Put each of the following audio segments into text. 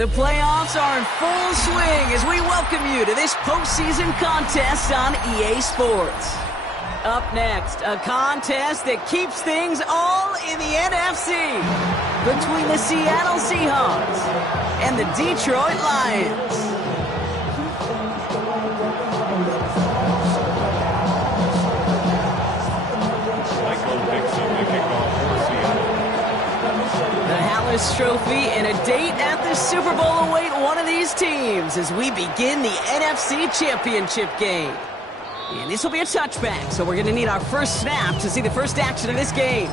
The playoffs are in full swing as we welcome you to this postseason contest on EA Sports. Up next, a contest that keeps things all in the NFC between the Seattle Seahawks and the Detroit Lions. Trophy and a date at the Super Bowl await one of these teams as we begin the NFC Championship game. And this will be a touchback, so we're going to need our first snap to see the first action of this game.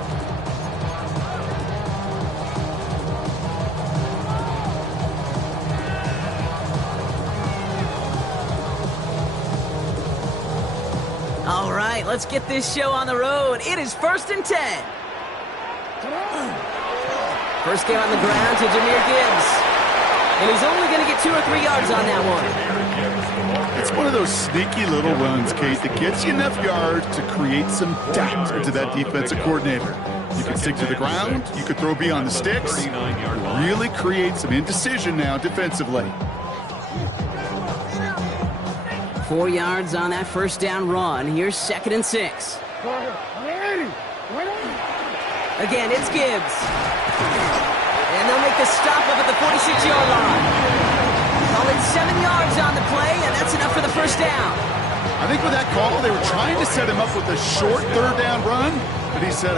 All right, let's get this show on the road. It is 1st and 10. First game on the ground to Jahmyr Gibbs. And he's only going to get 2 or 3 yards on that one. It's one of those sneaky little runs, Kate, that gets you enough yards to create some doubt into that defensive coordinator. You can stick to the ground. You could throw beyond the sticks. Really create some indecision now defensively. 4 yards on that first down run. Here's 2nd and 6. Again, it's Gibbs. And they'll make the stop up at the 46-yard line. Call it 7 yards on the play, and that's enough for the first down. I think with that call, they were trying to set him up with a short 3rd down run, but he said,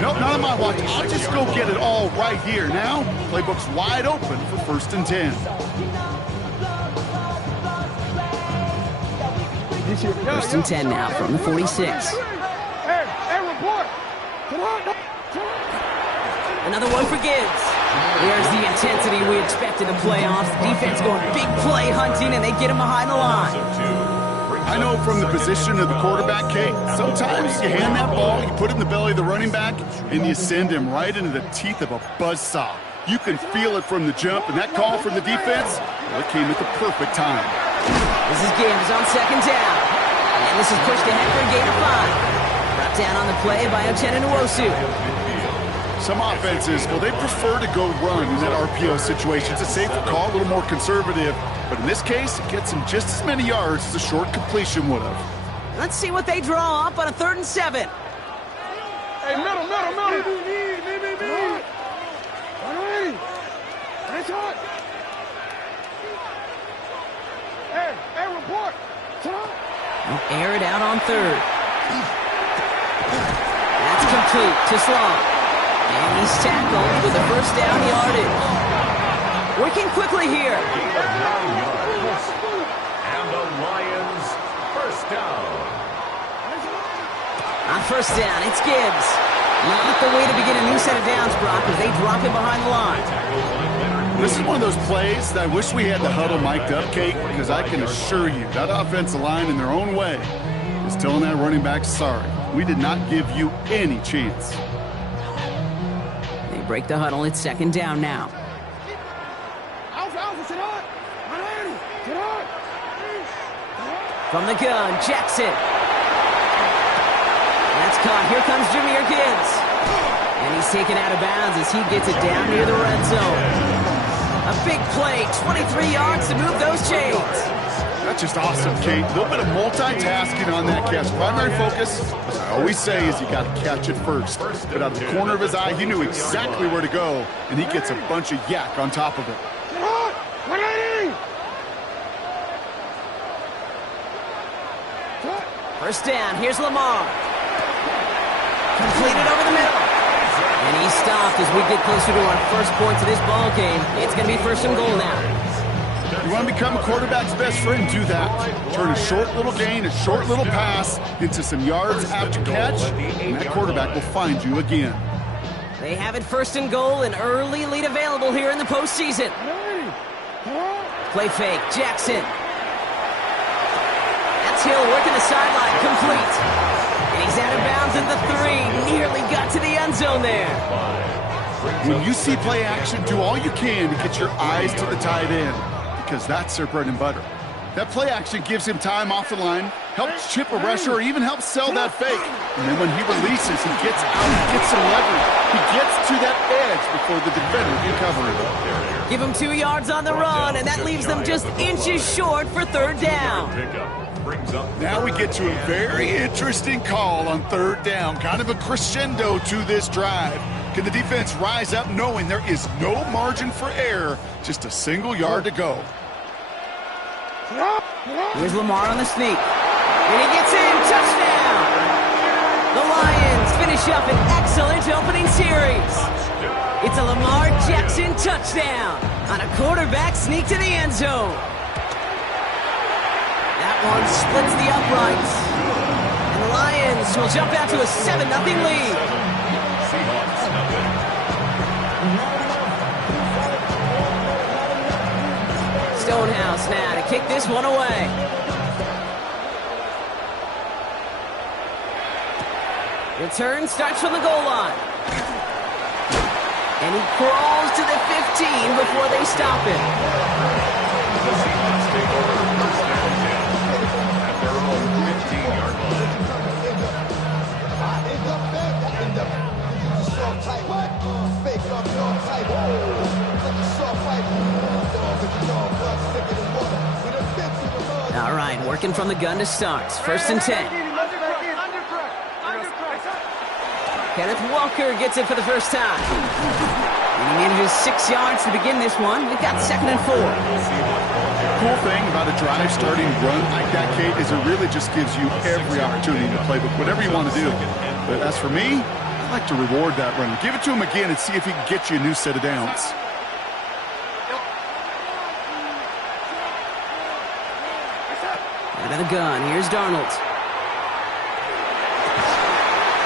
nope, not on my watch. I'll just go get it all right here. Now, playbook's wide open for 1st and 10. First and 10 now from the 46. Another one for Gibbs. There's the intensity we expect in the playoffs. Defense going big play hunting, and they get him behind the line. I know from the position of the quarterback, Kate, sometimes you hand that ball, you put it in the belly of the running back, and you send him right into the teeth of a buzzsaw. You can feel it from the jump, and that call from the defense, well, it came at the perfect time. This is Gibbs on 2nd down. And this is pushed ahead for a gain of 5. Brought down on the play by Uchenna Nwosu. Some offenses, well, they prefer to go run in that RPO situation. It's a safer call, a little more conservative. But in this case, it gets him just as many yards as a short completion would have. Let's see what they draw up on a 3rd and 7. Hey, middle. Nice hot. Hey, report. They'll air it out on 3rd. That's complete to Sloan. And he's tackled with the first down yardage. Working quickly here. And the Lions first down. On first down, it's Gibbs. Not the way to begin a new set of downs, Brock, as they drop him behind the line. This is one of those plays that I wish we had the huddle mic'd up, Kate, because I can assure you that offensive line in their own way is telling that running back, sorry, we did not give you any chance. Break the huddle. It's 2nd down now. From the gun, Jackson. That's caught. Here comes Jahmyr Gibbs. And he's taken out of bounds as he gets it down near the red zone. A big play, 23 yards to move those chains. That's just awesome, Kate. A little bit of multitasking on that catch. Primary focus, as I always say, is you got to catch it first. But out of the corner of his eye, he knew exactly where to go, and he gets a bunch of yak on top of it. First down, here's Lamar. Completed over the middle. And he's stopped as we get closer to our first points of this ball game. It's going to be 1st and goal now. You want to become a quarterback's best friend, do that. Turn a short little gain, a short little pass into some yards after catch, and that quarterback will find you again. They have it 1st and goal, an early lead available here in the postseason. Play fake, Jackson. That's Hill working the sideline, complete. And he's out of bounds at the 3, nearly got to the end zone there. When you see play action, do all you can to get your eyes to the tight end, because that's their bread and butter. That play action gives him time off the line, helps chip a rusher, or even helps sell that fake. And then when he releases, he gets out, he gets some leverage. He gets to that edge before the defender can cover it. Give him 2 yards on the run, and that leaves them just inches short for third down. Now we get to a very interesting call on third down. Kind of a crescendo to this drive. Can the defense rise up knowing there is no margin for error? Just a single yard to go. Here's Lamar on the sneak. And he gets in. Touchdown! The Lions finish up an excellent opening series. It's a Lamar Jackson touchdown on a quarterback sneak to the end zone. That one splits the uprights. And the Lions will jump out to a 7-0 lead. Stonehouse now to kick this one away. Return starts from the goal line. And he crawls to the 15 before they stop him. The Seahawks take over first down at their own 15-yard line. All right, working from the gun to start. First and 10. Kenneth Walker gets it for the first time. And he manages 6 yards to begin this one. We've got 2nd and 4. Cool thing about a drive starting run like that, Kate, is it really just gives you every opportunity to play with whatever you want to do. But as for me, I like to reward that run. Give it to him again and see if he can get you a new set of downs. Out of the gun, here's Darnold.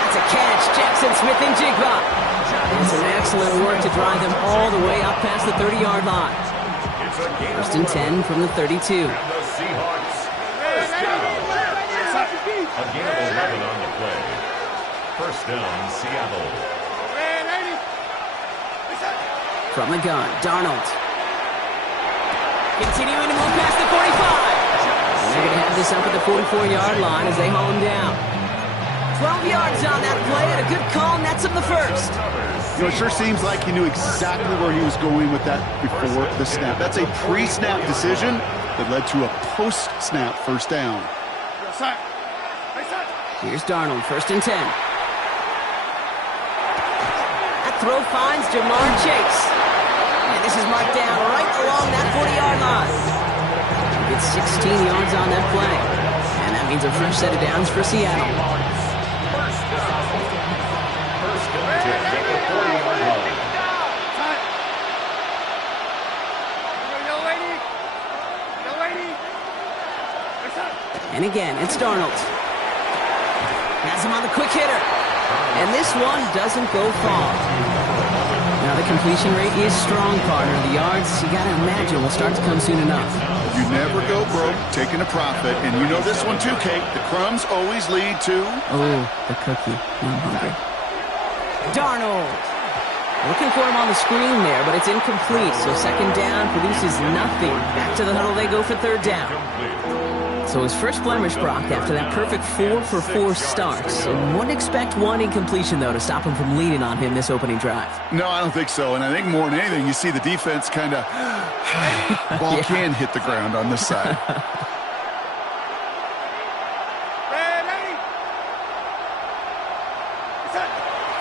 That's a catch. Jackson Smith and Jigba. And some excellent work to drive them all the way up past the 30-yard line. First and 10 from the 32. And the Seahawks first down. A gain of 11 on the play. First down, Seattle. From the gun, Darnold. Continuing to move past the 45. And they're going to have this up at the 44-yard line as they haul him down. 12 yards on that play, and a good call nets him the first. You know, it sure seems like he knew exactly where he was going with that before the snap. That's a pre-snap decision that led to a post-snap first down. Here's Darnold, first and 10. That throw finds Jamar Chase. And this is marked down right along that 40-yard line. It's 16 yards on that play. And that means a fresh set of downs for Seattle. First and 10 at the 40-yard line. And again, it's Darnold. Has him on the quick hitter. And this one doesn't go far. Now the completion rate is strong, partner. The yards, you got to imagine, will start to come soon enough. You never go broke taking a profit. And you know this one too, Kate. The crumbs always lead to... Oh, the cookie. I'm hungry. Darnold. Looking for him on the screen there, but it's incomplete. So second down produces nothing. Back to the huddle they go for third down. So his first blemish, Brock, after that perfect 4-for-4 starts. And wouldn't expect one incompletion, though, to stop him from leaning on him this opening drive. No, I don't think so. And I think more than anything, you see the defense kind of... ball can hit the ground on this side.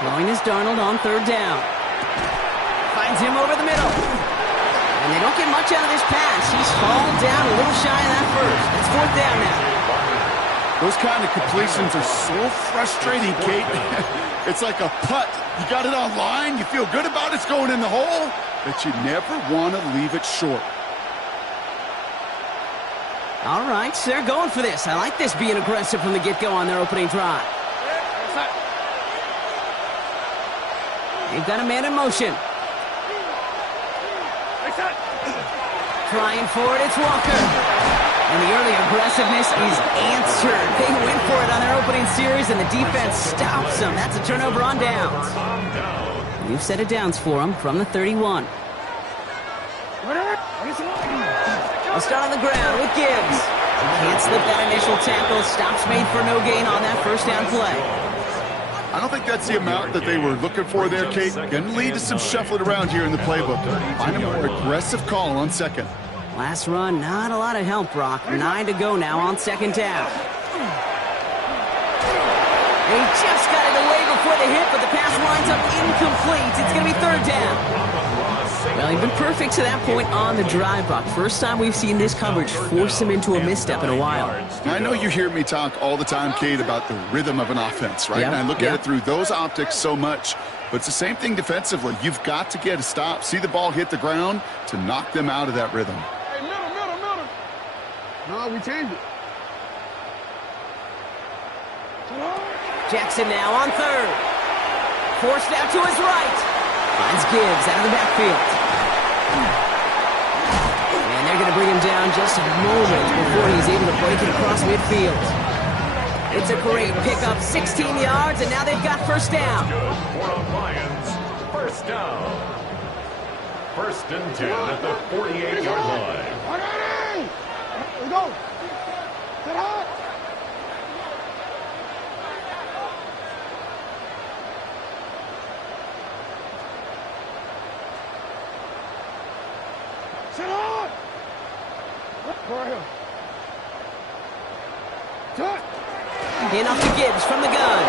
Throwing is Darnold on third down. Finds him over the middle. And they don't get much out of this pass. He's fallen down a little shy of that first. It's fourth down now. Those kind of completions are so frustrating, Kate. It's like a putt. You got it on line. You feel good about it's going in the hole, but you never want to leave it short. All right, so they're going for this. I like this being aggressive from the get-go on their opening drive. They've got a man in motion. Trying for it, it's Walker. And the early aggressiveness is answered. They went for it on their opening series, and the defense stops them. That's a turnover on downs. New set of downs for them from the 31. I'll start on the ground with Gibbs. Can't slip that initial tackle. Stops made for no gain on that first down play. I don't think that's the amount that they were looking for there, Kate. Going to lead to some shuffling around here in the playbook. Find a more aggressive call on second. Last run, not a lot of help, Brock. 9 to go now on second down. He just got it away before the hit, but the pass winds up incomplete. It's going to be third down. Well, he's been perfect to that point on the drive, Brock. First time we've seen this coverage force him into a misstep in a while. I know you hear me talk all the time, Kate, about the rhythm of an offense, right? Yep, And I look at it through those optics so much. But it's the same thing defensively. You've got to get a stop, see the ball hit the ground to knock them out of that rhythm. Hey, middle. No, we changed it. Jackson now on third. Forced out to his right. Finds Gibbs out of the backfield. And they're going to bring him down just a moment before he's able to break it across midfield. It's a great pickup, 16 yards, and now they've got first down. Lions, first down. First and 10 at the 48-yard line. Let's go. Sit hot. Sit hot. Go right here. Touch. In off to Gibbs from the gun.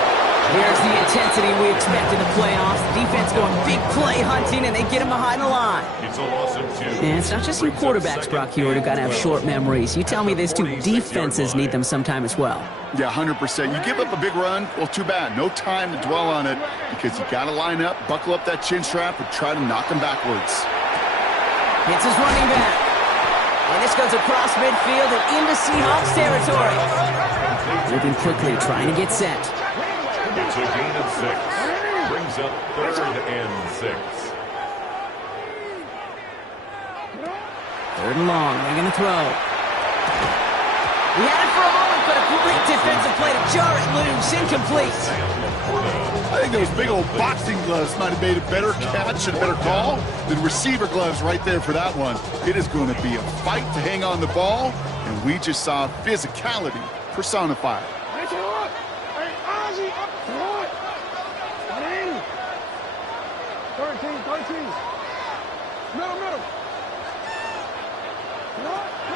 Here's the intensity we expect in the playoffs. Defense going big play hunting, and they get him behind the line. It's a loss of 2. And it's not just your quarterbacks, Brock Hewitt, who got to have short memories. You tell me these two defenses need them sometime as well. Yeah, 100%. You give up a big run, well, too bad. No time to dwell on it because you got to line up, buckle up that chin strap, and try to knock them backwards. Hits his running back. And this goes across midfield and into Seahawks territory. Moving quickly, trying to get set. It's a gain of 6. Brings up third and 6. Third and long. They're going to throw. He had it for a moment, but a great defensive play to jar it loose. Incomplete. I think those big old boxing gloves might have made a better catch and a better call than receiver gloves right there for that one. It is going to be a fight to hang on the ball, and we just saw physicality personified. Hey, Ozzy, up front. 13. Middle.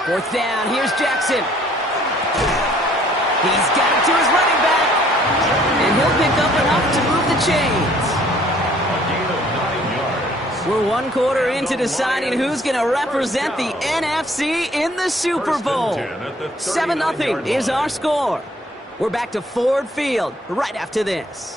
Fourth down. Here's Jackson. He's got it to his running back. And he'll pick up enough to move the chains. A gain of 9 yards. We're one quarter into deciding who's going to represent the NFC in the Super Bowl. 7-0 is our score. We're back to Ford Field right after this.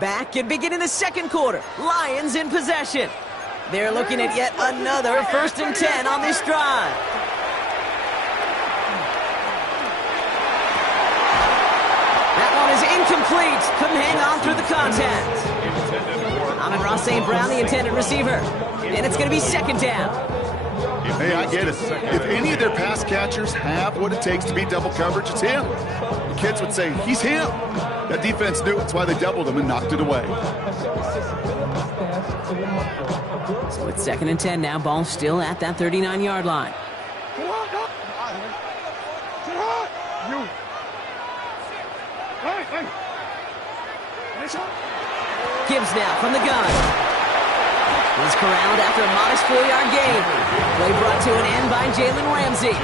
Back and beginning the second quarter. Lions in possession. They're looking at yet another 1st and 10 on this drive. That one is incomplete. Couldn't hang on through the contact. Amon-Ra St. Brown, the intended receiver. And it's going to be second down. Hey, I get it. If any of their pass catchers have what it takes to beat double coverage, it's him. The kids would say, he's him. That defense knew it. That's why they doubled him and knocked it away. So it's 2nd and 10 now. Ball still at that 39-yard line. Gibbs now from the gun. He's corralled after a modest 4-yard gain. Play brought to an end by Jalen Ramsey.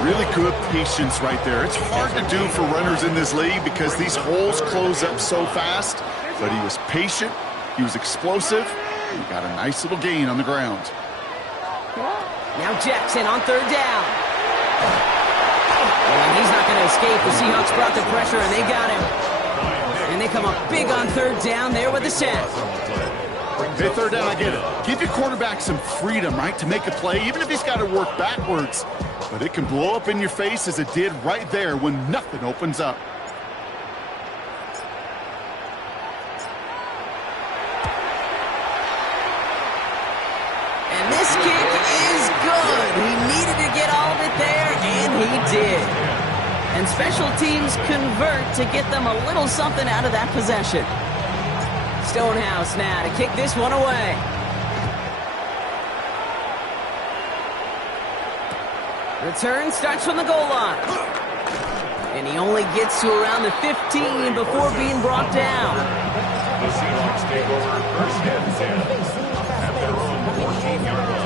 Really good patience right there. It's hard to do for runners in this league because these holes close up so fast. But he was patient. He was explosive. He got a nice little gain on the ground. Now Jackson on 3rd down. And he's not going to escape. The Seahawks brought the pressure, and they got him. And they come up big on 3rd down there with the sack. Hey, 3rd down, I get it. Give your quarterback some freedom, right, to make a play, even if he's got to work backwards. But it can blow up in your face as it did right there when nothing opens up. And this kick is good. He needed to get all of it there, and he did. And special teams convert to get them a little something out of that possession. Stonehouse now to kick this one away. Return starts from the goal line. And he only gets to around the 15 before being brought down. The Seahawks take over first and 10 at their own 14-yard line.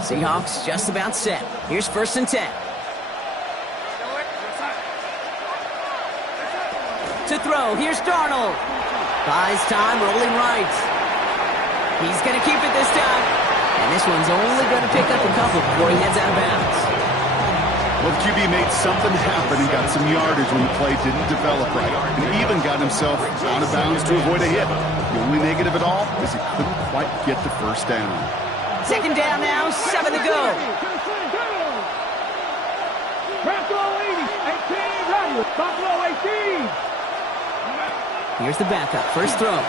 Seahawks just about set. Here's first and 10. To throw, here's Darnold. Buys time, rolling right. He's going to keep it this time. And this one's only going to pick up a couple before he heads out of bounds. Well, the QB made something happen and got some yardage when the play didn't develop right. And even got himself out of bounds to avoid a hit. The only negative at all is he couldn't quite get the first down. Second down now, 7 to go. Here's the backup, first throw. An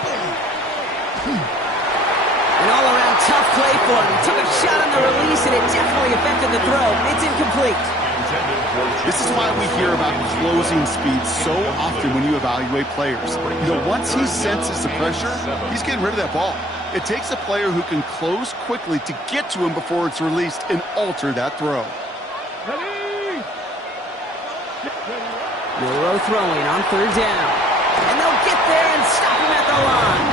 all-around tough play for him. He took a shot on the release, and it definitely affected the throw. It's incomplete. This is why we hear about closing speed so often when you evaluate players. You know, once he senses the pressure, he's getting rid of that ball. It takes a player who can close quickly to get to him before it's released and alter that throw. Euro throwing on third down. And they'll get there and stop him at the line.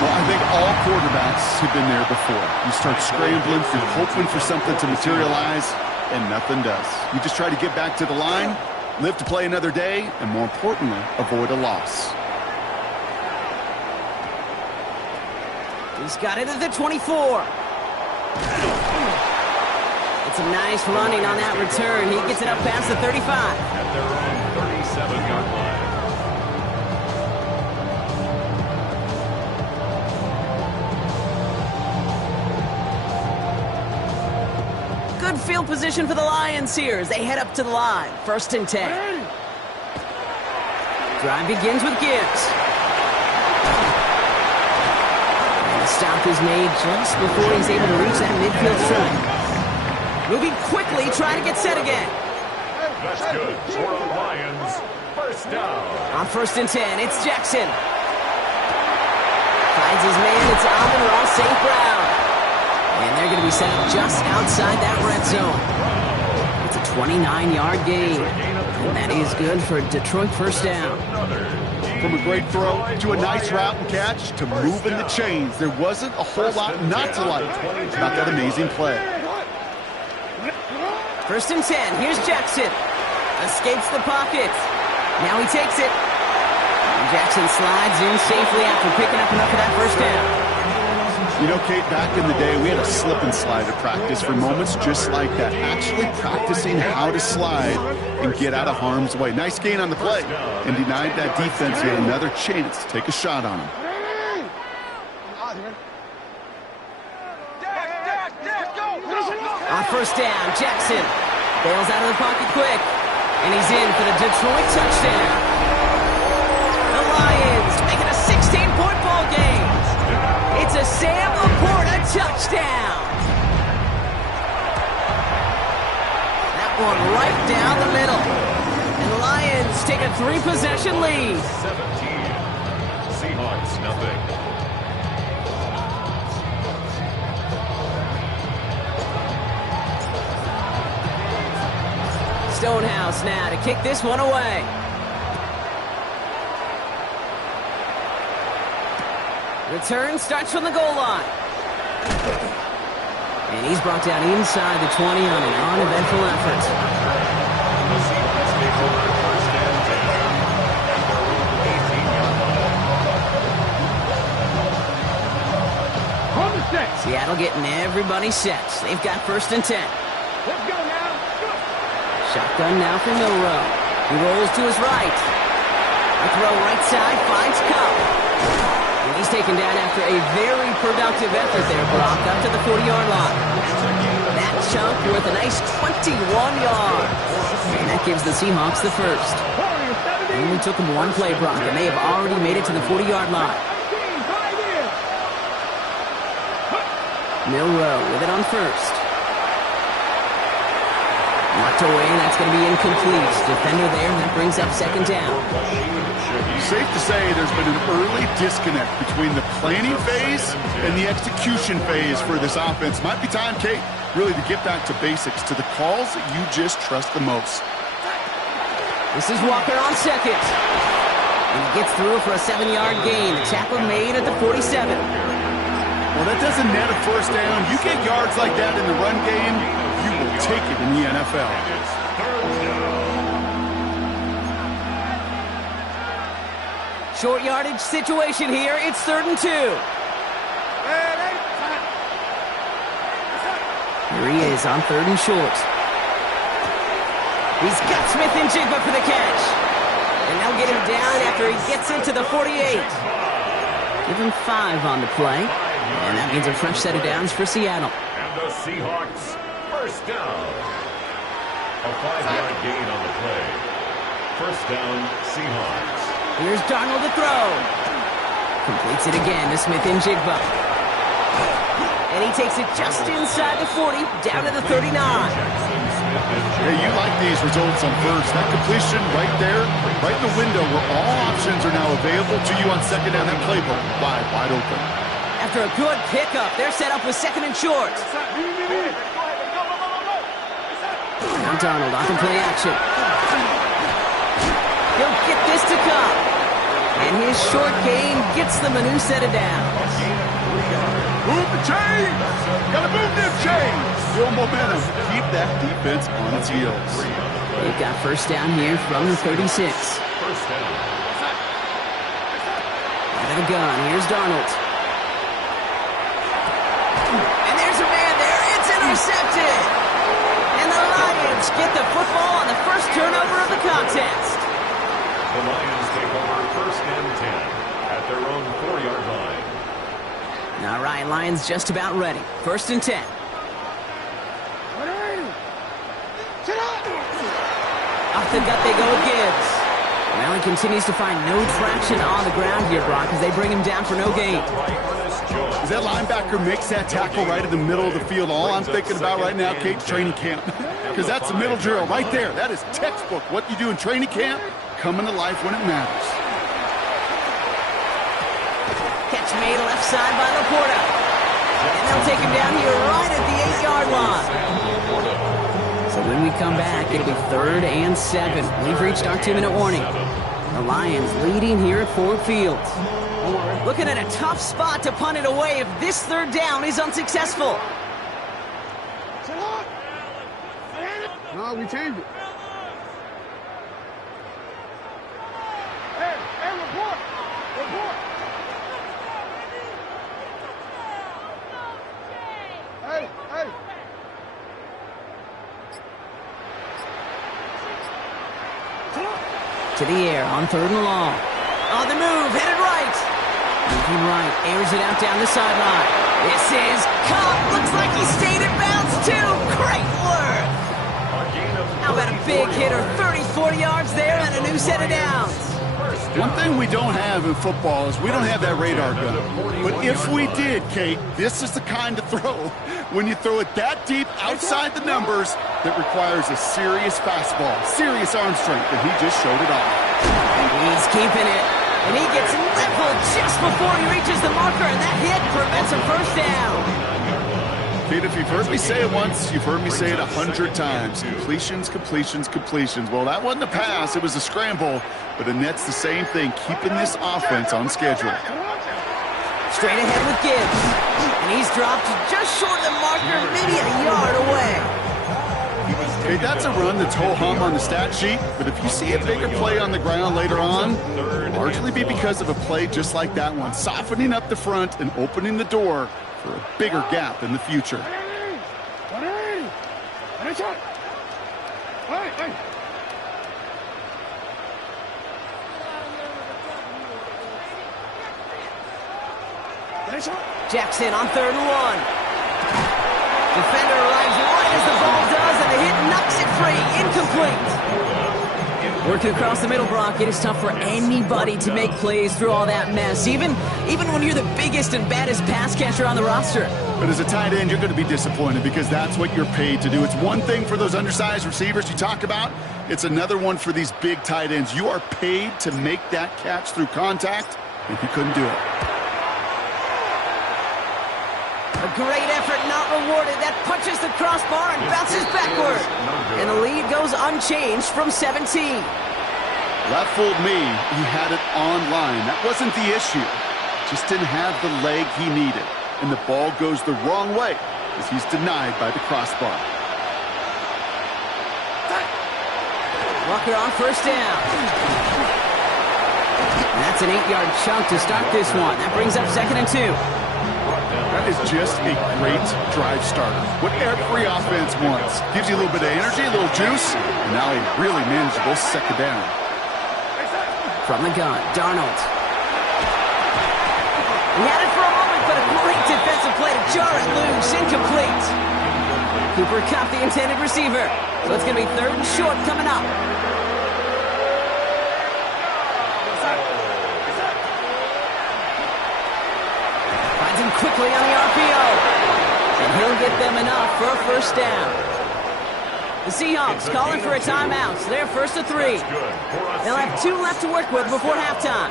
Well, I think all quarterbacks have been there before. You start scrambling, you're hoping for something to materialize, and nothing does. You just try to get back to the line, live to play another day, and more importantly, avoid a loss. He's got it at the 24. It's a nice running on that return. He gets it up past the 35. At their own 37-yard line. Good field position for the Lions here as they head up to the line. First and 10. Drive begins with Gibbs. And the stop is made just before he's able to reach that midfield strike. Moving quickly, trying to get set again. That's good for the Lions. First down. On first and 10, it's Jackson. Finds his man, it's Amon-Ra St. Brown. And they're going to be set up just outside that red zone. It's a 29-yard gain. And that is good for Detroit first down. From a great throw to a nice route and catch to moving the chains, there wasn't a whole lot not to like about that amazing play. First and 10, here's Jackson. Escapes the pocket. Now he takes it. And Jackson slides in safely after picking up enough of that first down. You know, Kate, back in the day, we had a slip and slide at practice for moments just like that. Actually practicing how to slide and get out of harm's way. Nice gain on the play and denied that defense yet another chance to take a shot on him. On first down, Jackson bails out of the pocket quick. And he's in for the Detroit touchdown. The Lions make it a 16-point ball game. It's a Sam Laporta touchdown. That one right down the middle. And the Lions take a 3-possession lead. 17. Seahawks, nothing. Stonehouse now to kick this one away. Return starts from the goal line. And he's brought down inside the 20 on an uneventful effort. The Seahawks take over first and 10 at their own 18-yard line. On the set. Seattle getting everybody set. They've got first and 10. Let's go now. Shotgun now for Milrow. He rolls to his right. A throw right side finds Cup. And he's taken down after a very productive effort there, Brock, up to the 40-yard line. That chunk worth a nice 21 yards. And that gives the Seahawks the first. It only took them one play, Brock, and they have already made it to the 40-yard line. Milrow with it on first. Knocked away, that's going to be incomplete. Defender there, and that brings up second down. Safe to say there's been an early disconnect between the planning phase and the execution phase for this offense. Might be time, Kate, really to get back to basics, to the calls that you just trust the most. This is Walker on second. And he gets through for a 7-yard gain. The tackle made at the 47. Well, that doesn't net a first down. You get yards like that in the run game, you will take it in the NFL. Short yardage situation here. It's 3rd and 2. Here he is on 3rd and short. He's got Smith and Jigba for the catch. And they'll get him down after he gets into the 48. Give him 5 on the play. And that means a fresh set of downs for Seattle. And the Seahawks, first down. A 5-yard gain on the play. First down, Seahawks. Here's Darnold to throw. Completes it again to Smith and Jigba. And he takes it just inside the 40, down to the 39. Yeah, you like these results on first. That completion right there, right in the window where all options are now available to you on second down. That playbook wide open. After a good pickup, they're set up with 2nd and short. Now Darnold off in play action. He'll get this to come. And his short gain gets them a new set of downs. Move the chains! Gotta move them chains! Build momentum. Keep that defense on its heels. They've got first down here from the 36. First down. Out of the gun, here's Darnold. And there's a man there. It's intercepted. And the Lions get the football on the first turnover of the contest. The Lions take over 1st and 10 at their own 4-yard line. All right, Lions just about ready. 1st and 10. Off the gut they go with Gibbs. Well, he continues to find no traction on the ground here, Brock, as they bring him down for no gain. As that linebacker makes that tackle right in the middle of the field, all I'm thinking about right now, Kate, training camp. Because that's the middle drill right there. That is textbook. What you do in training camp, coming to life when it matters. Catch made left side by Laporta. And they'll take him down here right at the 8-yard line. So when we come back, it'll be 3rd and 7. We've reached our 2-minute warning. The Lions leading here at Ford Field. Looking at a tough spot to punt it away if this 3rd down is unsuccessful. No, we changed it. Hey, report! Hey! To the air on 3rd and long. On the move, headed right. Moving right, airs it out down the sideline. This is caught. Looks like he stayed in bounds too. Great work. How about a big hitter? 30, 40 yards there and a new set of downs. One thing we don't have in football is we don't have that radar gun. But if we did, Kate, this is the kind of throw, when you throw it that deep outside the numbers, that requires a serious fastball, serious arm strength, and he just showed it off. He's keeping it, and he gets leveled just before he reaches the marker, and that hit prevents a first down. Kate, if you've heard me say it once, you've heard me say it 100 times. Completions, completions, completions. Well, that wasn't a pass. It was a scramble. But Annette's the same thing, keeping this offense on schedule. Straight ahead with Gibbs. And he's dropped just short of the marker, maybe a yard away. Hey, that's a run that's ho-hum on the stat sheet. But if you see a bigger play on the ground later on, it'll largely be because of a play just like that one, softening up the front and opening the door for a bigger gap in the future. Jackson on 3rd and 1. Defender arrives right as the ball does, and the hit knocks it free. Incomplete. Working across the middle, Brock, it is tough for anybody to make plays through all that mess, even when you're the biggest and baddest pass catcher on the roster. But as a tight end, you're going to be disappointed because that's what you're paid to do. It's one thing for those undersized receivers you talk about. It's another one for these big tight ends. You are paid to make that catch through contact, and he couldn't do it. A great effort not rewarded. That punches the crossbar and bounces backward. And the lead goes unchanged from 17. That fooled me. He had it on line. That wasn't the issue. Just didn't have the leg he needed. And the ball goes the wrong way as he's denied by the crossbar. Walker on first down. And that's an 8-yard chunk to start this one. That brings up 2nd and 2. That is just a great drive starter. What every offense wants. Gives you a little bit of energy, a little juice, and now a really manageable 2nd down. From the gun, Darnold. He had it for a moment, but a great defensive play to jar it loose. Incomplete. Cooper Kupp, the intended receiver. So it's going to be 3rd and short coming up. Finds him quickly on the RPO. And he'll get them enough for a first down. The Seahawks calling for a timeout. So they're 1st and 3. They'll have 2 left to work with before halftime.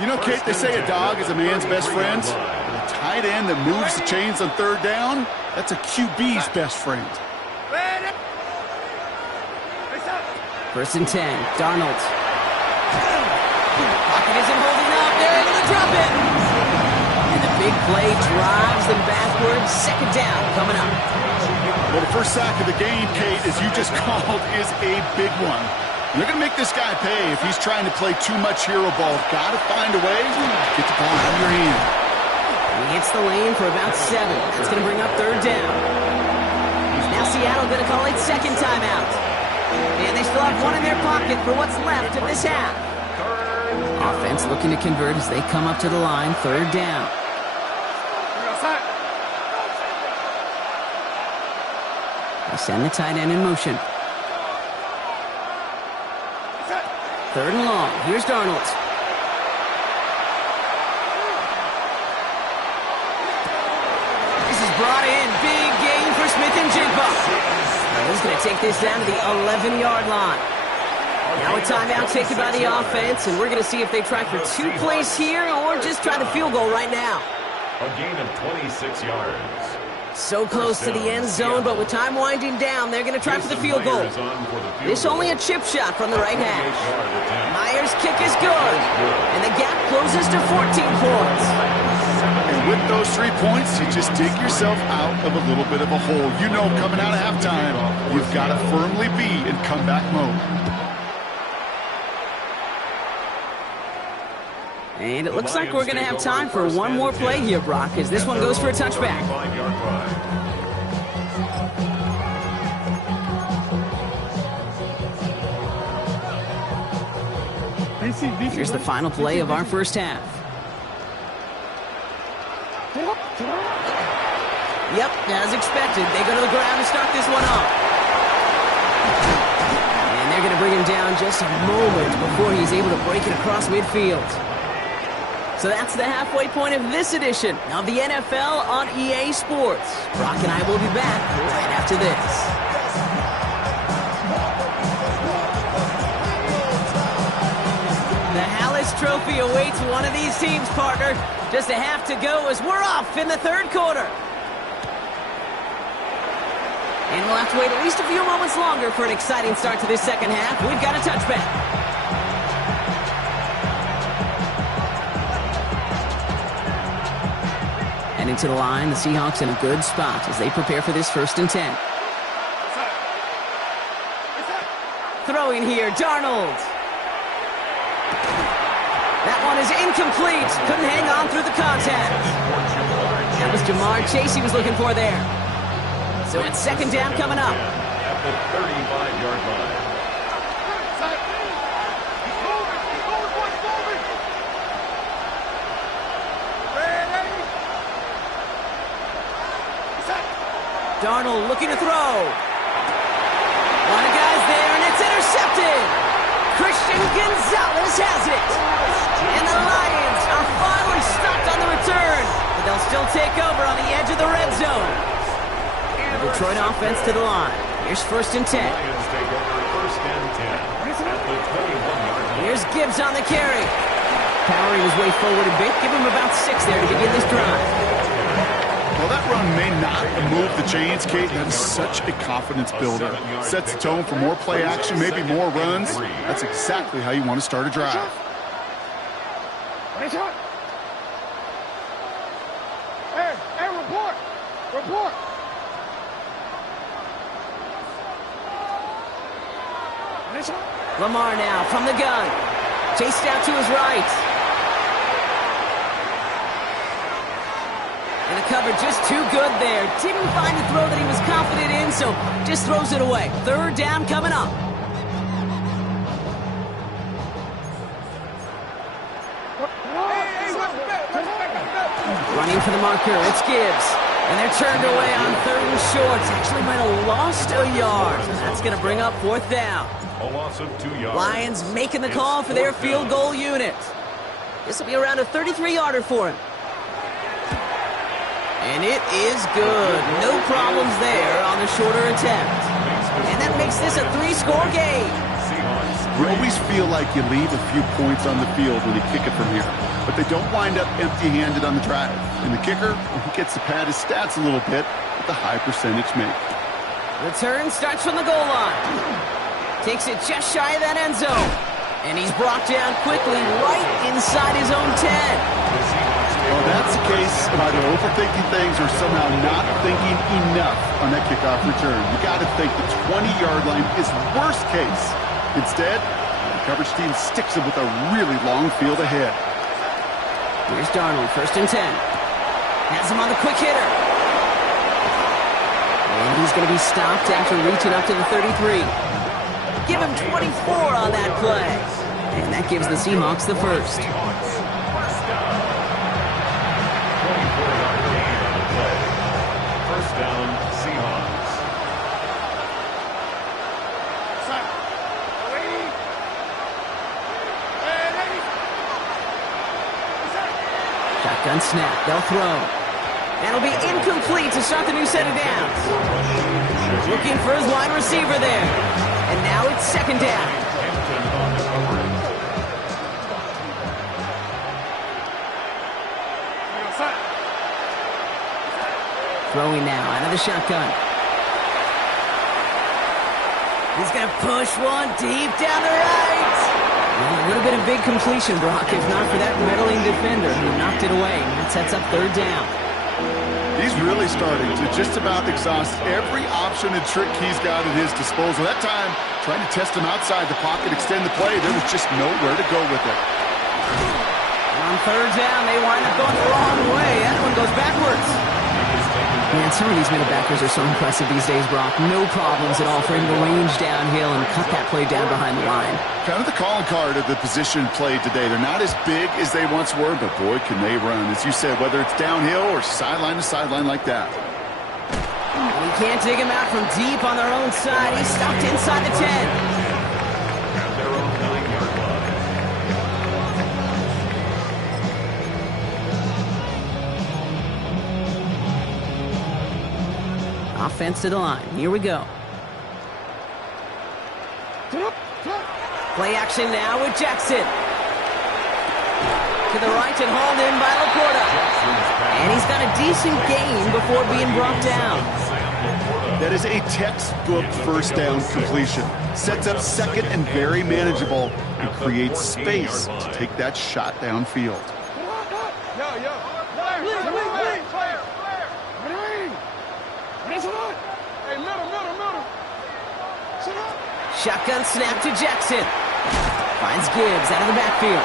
You know, Kate, they say a dog is a man's best friend. A tight end that moves the chains on 3rd down, that's a QB's best friend. 1st and 10, Darnold. Pocket isn't holding up. They're able to drop it. And the big play drives them backwards. 2nd down coming up. Well, the first sack of the game, Kate, as you just called, is a big one. You're going to make this guy pay if he's trying to play too much hero ball. Got to find a way to get the ball out of your hand. He hits the lane for about 7. That's going to bring up 3rd down. Now Seattle going to call it 2nd timeout. And they still have 1 in their pocket for what's left of this half. Offense looking to convert as they come up to the line. 3rd down. They send the tight end in motion. 3rd and long. Here's Darnold. This is brought in. Big gain for Smith-Njigba. He's going to take this down to the 11-yard line. Now a timeout taken by the offense, and we're going to see if they try for 2 plays here or just try the field goal right now. A gain of 26 yards. So close to the end zone, but with time winding down, they're going to try for the field goal. This only a chip shot from the right hash. Myers' kick is good, and the gap closes to 14 points. And with those 3 points, you just dig yourself out of a little bit of a hole. You know, coming out of halftime, you've got to firmly be in comeback mode. And it looks like we're going to have time for one more play here, Brock, as this one goes for a touchback. Here's the final play of our first half. Yep, as expected, they go to the ground to start this one off. And they're going to bring him down just a moment before he's able to break it across midfield. So that's the halfway point of this edition of the NFL on EA Sports. Brock and I will be back right after this. The Hallis Trophy awaits one of these teams, partner. Just a half to go as we're off in the 3rd quarter. And we'll have to wait at least a few moments longer for an exciting start to this 2nd half. We've got a touchback. Heading to the line, the Seahawks in a good spot as they prepare for this 1st and 10. Throwing here, Darnold. That one is incomplete. Couldn't hang on through the contact. That was Jamar Chase he was looking for there. So it's 2nd down coming up. At the 35-yard line. Darnold looking to throw. One of guys there, and it's intercepted. intercepted. Christian Gonzalez has it. And the Lions are finally stopped on the return. But they'll still take over on the edge of the red zone. The Detroit offense to the line. Here's 1st and 10. Lions take over 1st and 10 at the 21-yard line. Here's Gibbs on the carry. Powering his way forward a bit. Give him about 6 there to begin this drive. Well, that run may not move the chains, Kate. That is such a confidence builder. Sets the tone for more play action, maybe more runs. That's exactly how you want to start a drive. Hey, report. Report. Lamar now from the gun. Chased out to his right. And the cover just too good there. Didn't find a throw that he was confident in, so just throws it away. 3rd down coming up. Running for the marker, it's Gibbs. And they're turned away on 3rd and short. Actually might have lost a yard. That's going to bring up 4th down. A loss of 2 yards. Lions making the call for their field goal unit. This will be around a 33-yarder for him. And it is good. No problems there on the shorter attempt. And that makes this a 3-score game. You always feel like you leave a few points on the field when you kick it from here. But they don't wind up empty-handed on the drive. And the kicker, he gets to pad his stats a little bit with a high percentage make. Return starts from the goal line. Takes it just shy of that end zone. And he's brought down quickly right inside his own 10. Well, that's the case of either overthinking things or somehow not thinking enough on that kickoff return. You got to think the 20-yard line is worst case. Instead, the coverage team sticks him with a really long field ahead. Here's Darnold, 1st and 10. Has him on the quick hitter. And he's going to be stopped after reaching up to the 33. Give him 24 on that play. And that gives the Seahawks the first. 24-yard gain on the play. 1st down, Seahawks. Shotgun snap. They'll throw. That'll be incomplete to start the new set of downs. Looking for his wide receiver there. And now it's 2nd down. Throwing now out of the shotgun. He's going to push one deep down the right. Well, it would have been a big completion, Brock, if not for that meddling defender who knocked it away. That sets up 3rd down. He's really starting to just about exhaust every option and trick he's got at his disposal. That time, trying to test him outside the pocket, extend the play, there was just nowhere to go with it. And on 3rd down, they wind up going the wrong way. That one goes backwards. Man, some of these middle backers are so impressive these days, Brock. No problems at all for him to range downhill and cut that play down behind the line. Kind of the calling card of the position played today. They're not as big as they once were, but boy, can they run. As you said, whether it's downhill or sideline to sideline like that. And he can't dig him out from deep on their own side. He's stopped inside the 10. At their own 9-yard line. Offense to the line. Here we go. Play action now with Jackson. To the right and hauled in by Laporta. And he's got a decent gain before being brought down. That is a textbook 1st down completion. Sets up 2nd and very manageable and creates space to take that shot downfield. Shotgun snap to Jackson. Finds Gibbs out of the backfield.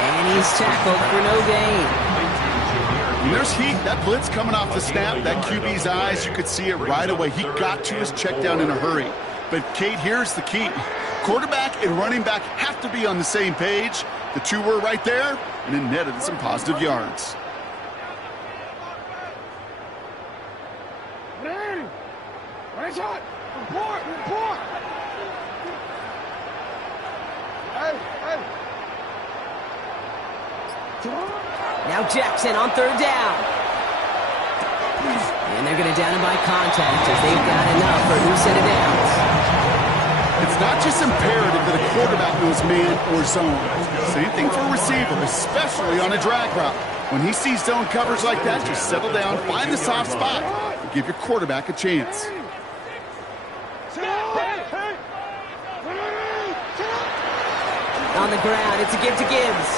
And he's tackled for no gain. And there's heat. That blitz coming off the snap. That QB's eyes, you could see it right away. He got to his check down in a hurry. But, Kate, here's the key. Quarterback and running back have to be on the same page. The two were right there, and it netted some positive yards. Now Jackson on third down. And they're going to down him by contact as they've got enough for a new set of downs. It's not just imperative that a quarterback knows man or zone. Same thing for a receiver, especially on a drag route. When he sees zone coverage like that, just settle down, find the soft spot, and give your quarterback a chance. On the ground, it's a give to Gibbs.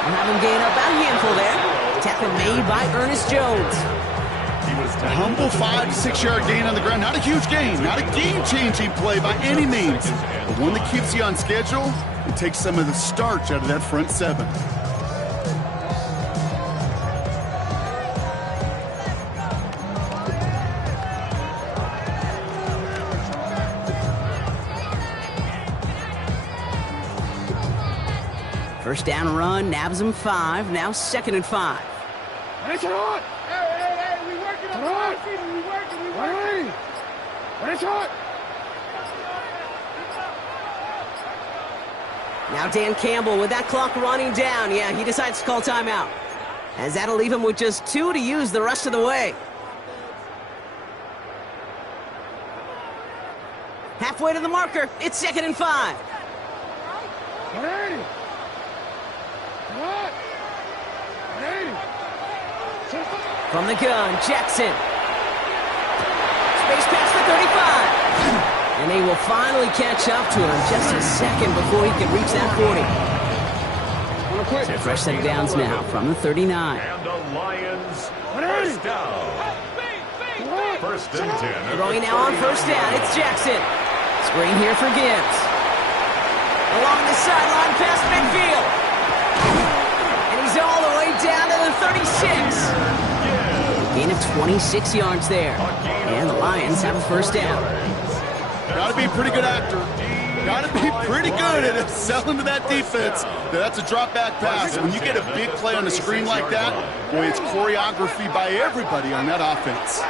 We'll have him gain up about a handful there. Tackle made by Ernest Jones. A humble 5 to 6 yard gain on the ground. Not a huge gain, not a game-changing play by any means, but one that keeps you on schedule and takes some of the starch out of that front seven. First down run, nabs him 5, now 2nd and 5. Hey, we working on the season. We working. Now Dan Campbell with that clock running down. Yeah, he decides to call timeout, as that'll leave him with just 2 to use the rest of the way. Halfway to the marker, it's 2nd and 5. From the gun, Jackson. Space past the 35. And they will finally catch up to him just a second before he can reach that 40. So fresh set of downs now from the 39. And the Lions, first down. First and 10. Throwing now on first down, it's Jackson. Screen here for Gibbs. Along the sideline past midfield. And he's all the way down to the 36. Gain of 26 yards there. And the Lions have a first down. Got to be a pretty good actor. Got to be pretty good at selling to that defense. That's a drop back pass. When you get a big play on the screen like that, boy, it's choreography by everybody on that offense.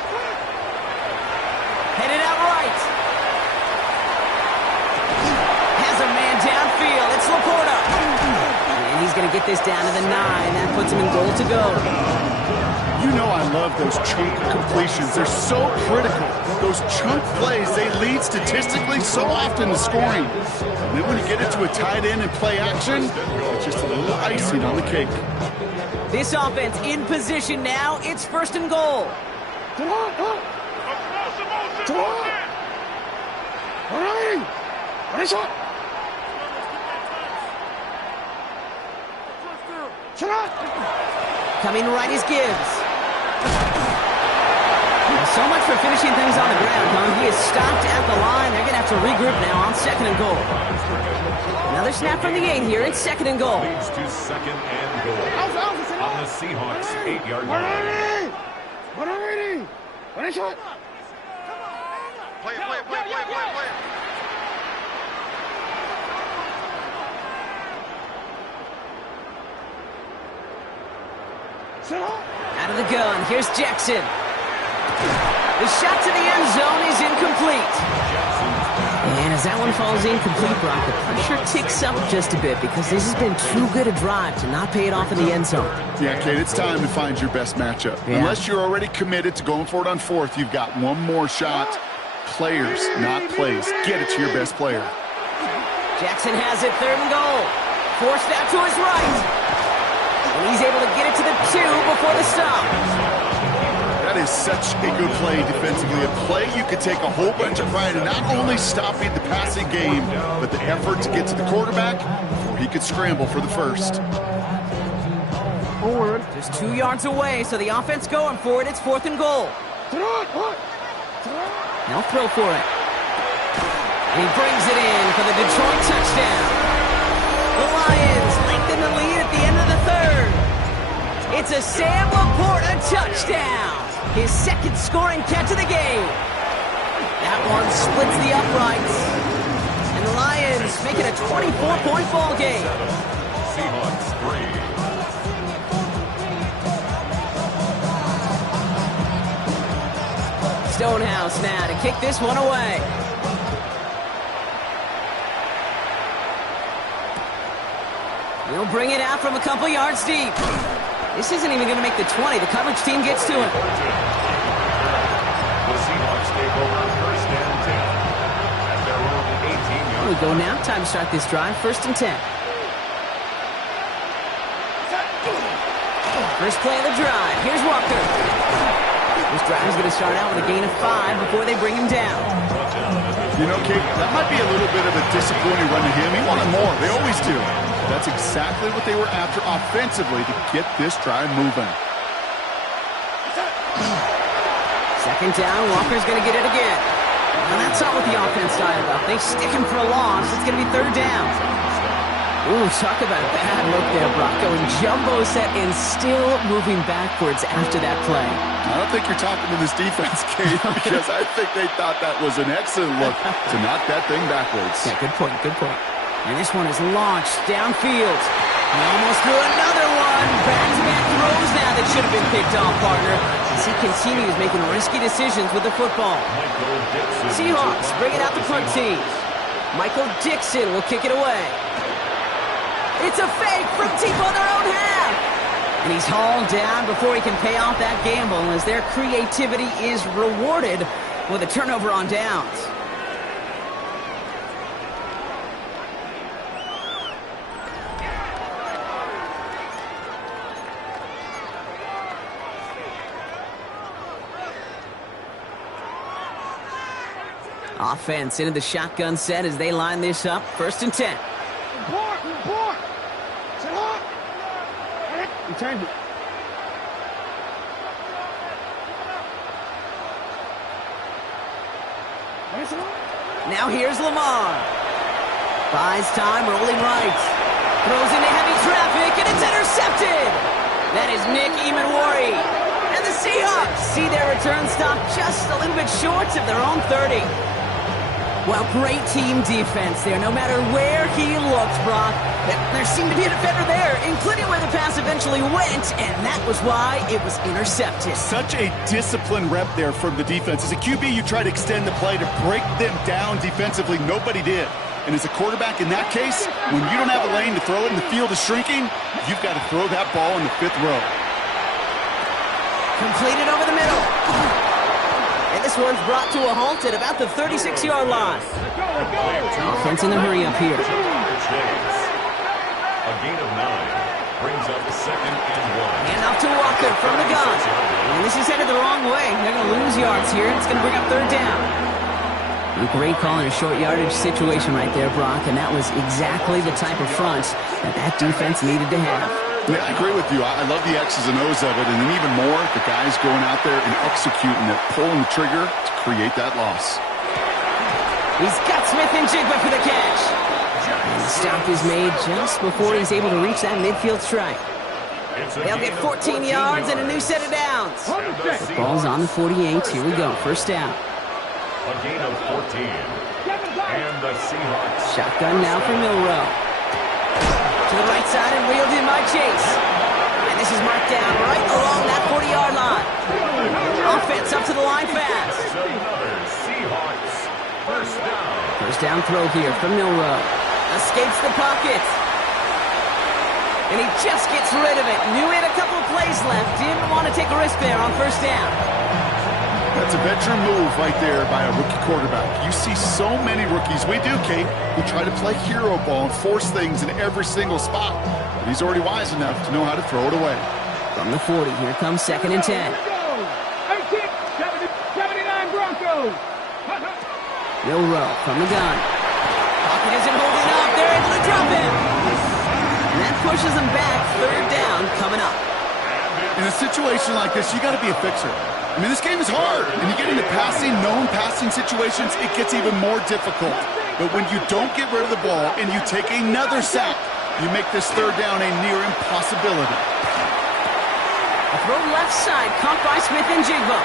Headed out right. Has a man downfield. It's Laporta. And he's going to get this down to the 9. That puts him in goal to go. You know I love those chunk completions. They're so critical. Those chunk plays, they lead statistically so often to scoring. And then when you get into a tight end and play action, it's just a little icing on the cake. This offense in position now. It's 1st and goal. Coming right is Gibbs. So much for finishing things on the ground, huh? He is stopped at the line. They're going to have to regroup now on 2nd and goal. Another snap from the 8 here. It's 2nd and goal. Leads to 2nd and goal on the Seahawks 8-yard line. Play. Out of the gun, here's Jackson. The shot to the end zone is incomplete. And as that one falls incomplete, Brock, the pressure ticks up just a bit because this has been too good a drive to not pay it off in the end zone. Yeah, Kate, it's time to find your best matchup. Yeah. Unless you're already committed to going for it on 4th, you've got one more shot. Players, not plays. Get it to your best player. Jackson has it, 3rd and goal. Forced out to his right. And he's able to get it to the 2 before the stop. That is such a good play defensively. A play you could take a whole bunch of pride in, not only stopping the passing game, but the effort to get to the quarterback before he could scramble for the first. Just 2 yards away, so the offense going for it. It's 4th and goal. They'll throw for it. And he brings it in for the Detroit touchdown. The Lions lengthen the lead at the end of the 3rd. It's a Sam Laporta touchdown. His 2nd scoring catch of the game. That one splits the uprights. And the Lions make it a 24-point ball game. Seahawks 3. Stonehouse now to kick this one away. He'll bring it out from a couple yards deep. This isn't even going to make the 20. The coverage team gets to him. The Seahawks take over first and 10 at their own 18-yard line. We go now. Time to start this drive. First and 10. First play of the drive. Here's Walker. This drive is going to start out with a gain of 5 before they bring him down. You know, Kate, that might be a little bit of a disappointing run to him. He wanted more. They always do. That's exactly what they were after offensively to get this drive moving. Second down. Walker's going to get it again. And that's not what the offense started about. They stick him for a loss. It's going to be third down. Ooh, talk about a bad look there, Brock. Going jumbo set and still moving backwards after that play. I don't think you're talking to this defense, Kate, because I think they thought that was an excellent look to knock that thing backwards. Yeah, good point, good point. And this one is launched downfield. He almost threw another one. Back-to-back throws now that should have been picked off, partner, as he continues making risky decisions with the football. Seahawks bring it out the punt team. Michael Dixon will kick it away. It's a fake from deep on their own half. And he's hauled down before he can pay off that gamble as their creativity is rewarded with a turnover on downs. Offense into the shotgun set as they line this up. First and 10. Return it. Now here's Lamar. Buys time, rolling right. Throws into heavy traffic, and it's intercepted. That is Nick Emanwari. And the Seahawks see their return stop just a little bit short of their own 30. Well, great team defense there. No matter where he looked, Brock, there seemed to be a defender there, including where the pass eventually went, and that was why it was intercepted. Such a disciplined rep there from the defense. As a QB, you try to extend the play to break them down defensively. Nobody did. And as a quarterback in that case, when you don't have a lane to throw it and the field is shrinking, you've got to throw that ball in the 5th row. Completed over the middle. And this one's brought to a halt at about the 36-yard line. Offense in the hurry up here. A gain of 9 brings up second and 1. And off to Walker from the gun. And this is headed the wrong way. They're going to lose yards here. It's going to bring up third down. A great call in a short yardage situation right there, Brock. And that was exactly the type of front that defense needed to have. Yeah, I agree with you. I love the X's and O's of it, and then even more, the guys going out there and executing it, pulling the trigger to create that loss. He's got Smith and Jigba for the catch. And the stop is made just before he's able to reach that midfield strike. They'll get 14 yards and a new set of downs. The ball's on the 48. Here we go. First down. A gain of 14. And the Seahawks. Shotgun now for Milrow. To the right side and reeled in by Chase. And this is marked down right along that 40-yard line. Offense up to the line fast. Another Seahawks first down. First down throw here from Milrow. Escapes the pocket. And he just gets rid of it. Knew he had a couple of plays left. Didn't want to take a risk there on first down. That's a veteran move right there by a rookie quarterback. You see so many rookies, we do, Kate, who try to play hero ball and force things in every single spot. But he's already wise enough to know how to throw it away. From the 40, here comes second and 10. 79 Broncos. Milrow from the gun. Pocket isn't holding up. They're able to drop him. And that pushes them back. Third down coming up. In a situation like this, you got to be a fixer. I mean, this game is hard, and you get into known passing situations, it gets even more difficult. But when you don't get rid of the ball and you take another sack, you make this third down a near impossibility. A throw left side, caught by Smith and Jigba.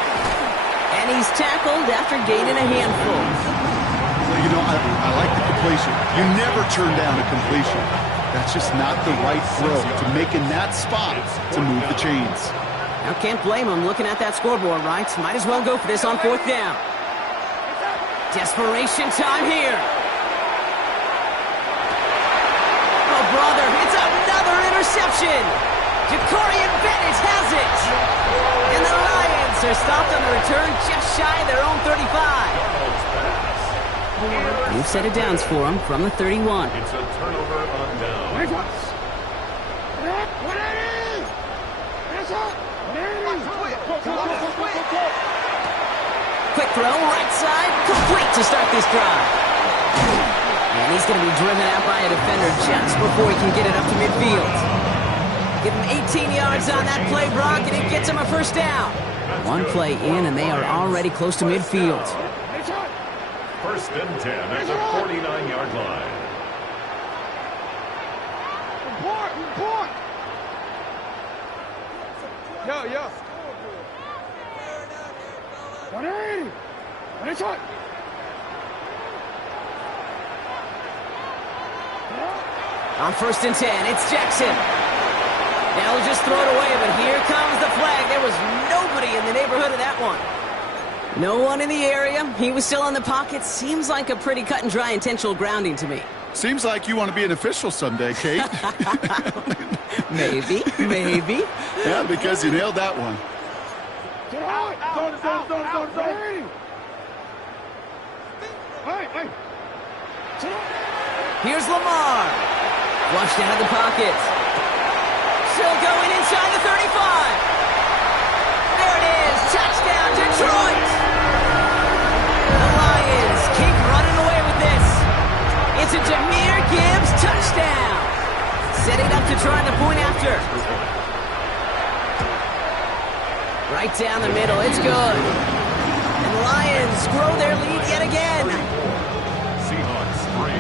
And he's tackled after gaining a handful. Well, you know, I like the completion. You never turn down a completion. That's just not the right throw to make in that spot to move the chains. Now, can't blame him looking at that scoreboard, right? Might as well go for this on fourth down. Desperation time here. Oh, brother, it's another interception. Jacorian Bennett has it. And the Lions are stopped on the return just shy of their own 35. New set of downs for them from the 31. It's a turnover on down. Quick throw, right side, complete to start this drive. And he's going to be driven out by a defender just before he can get it up to midfield. Give him 18 yards on that play, Brock, and it gets him a first down. One play in, and they are already close to midfield. First and 10 at the 49-yard line. Report! Yo. 180! Finish it! On first and 10, it's Jackson. Now he'll just throw it away, but here comes the flag. There was nobody in the neighborhood of that one. No one in the area. He was still in the pocket. Seems like a pretty cut and dry intentional grounding to me. Seems like you want to be an official someday, Kate. Maybe. Yeah, because you nailed that one. Get out! Hey! Here's Lamar. Flushed out of the pocket. Still going inside the 35. There it is. Touchdown, Detroit. The Lions keep running away with this. It's a Jahmyr Gibbs touchdown. Setting up to try the point after. Right down the middle. It's good. And the Lions grow their lead yet again. Seahawks 3.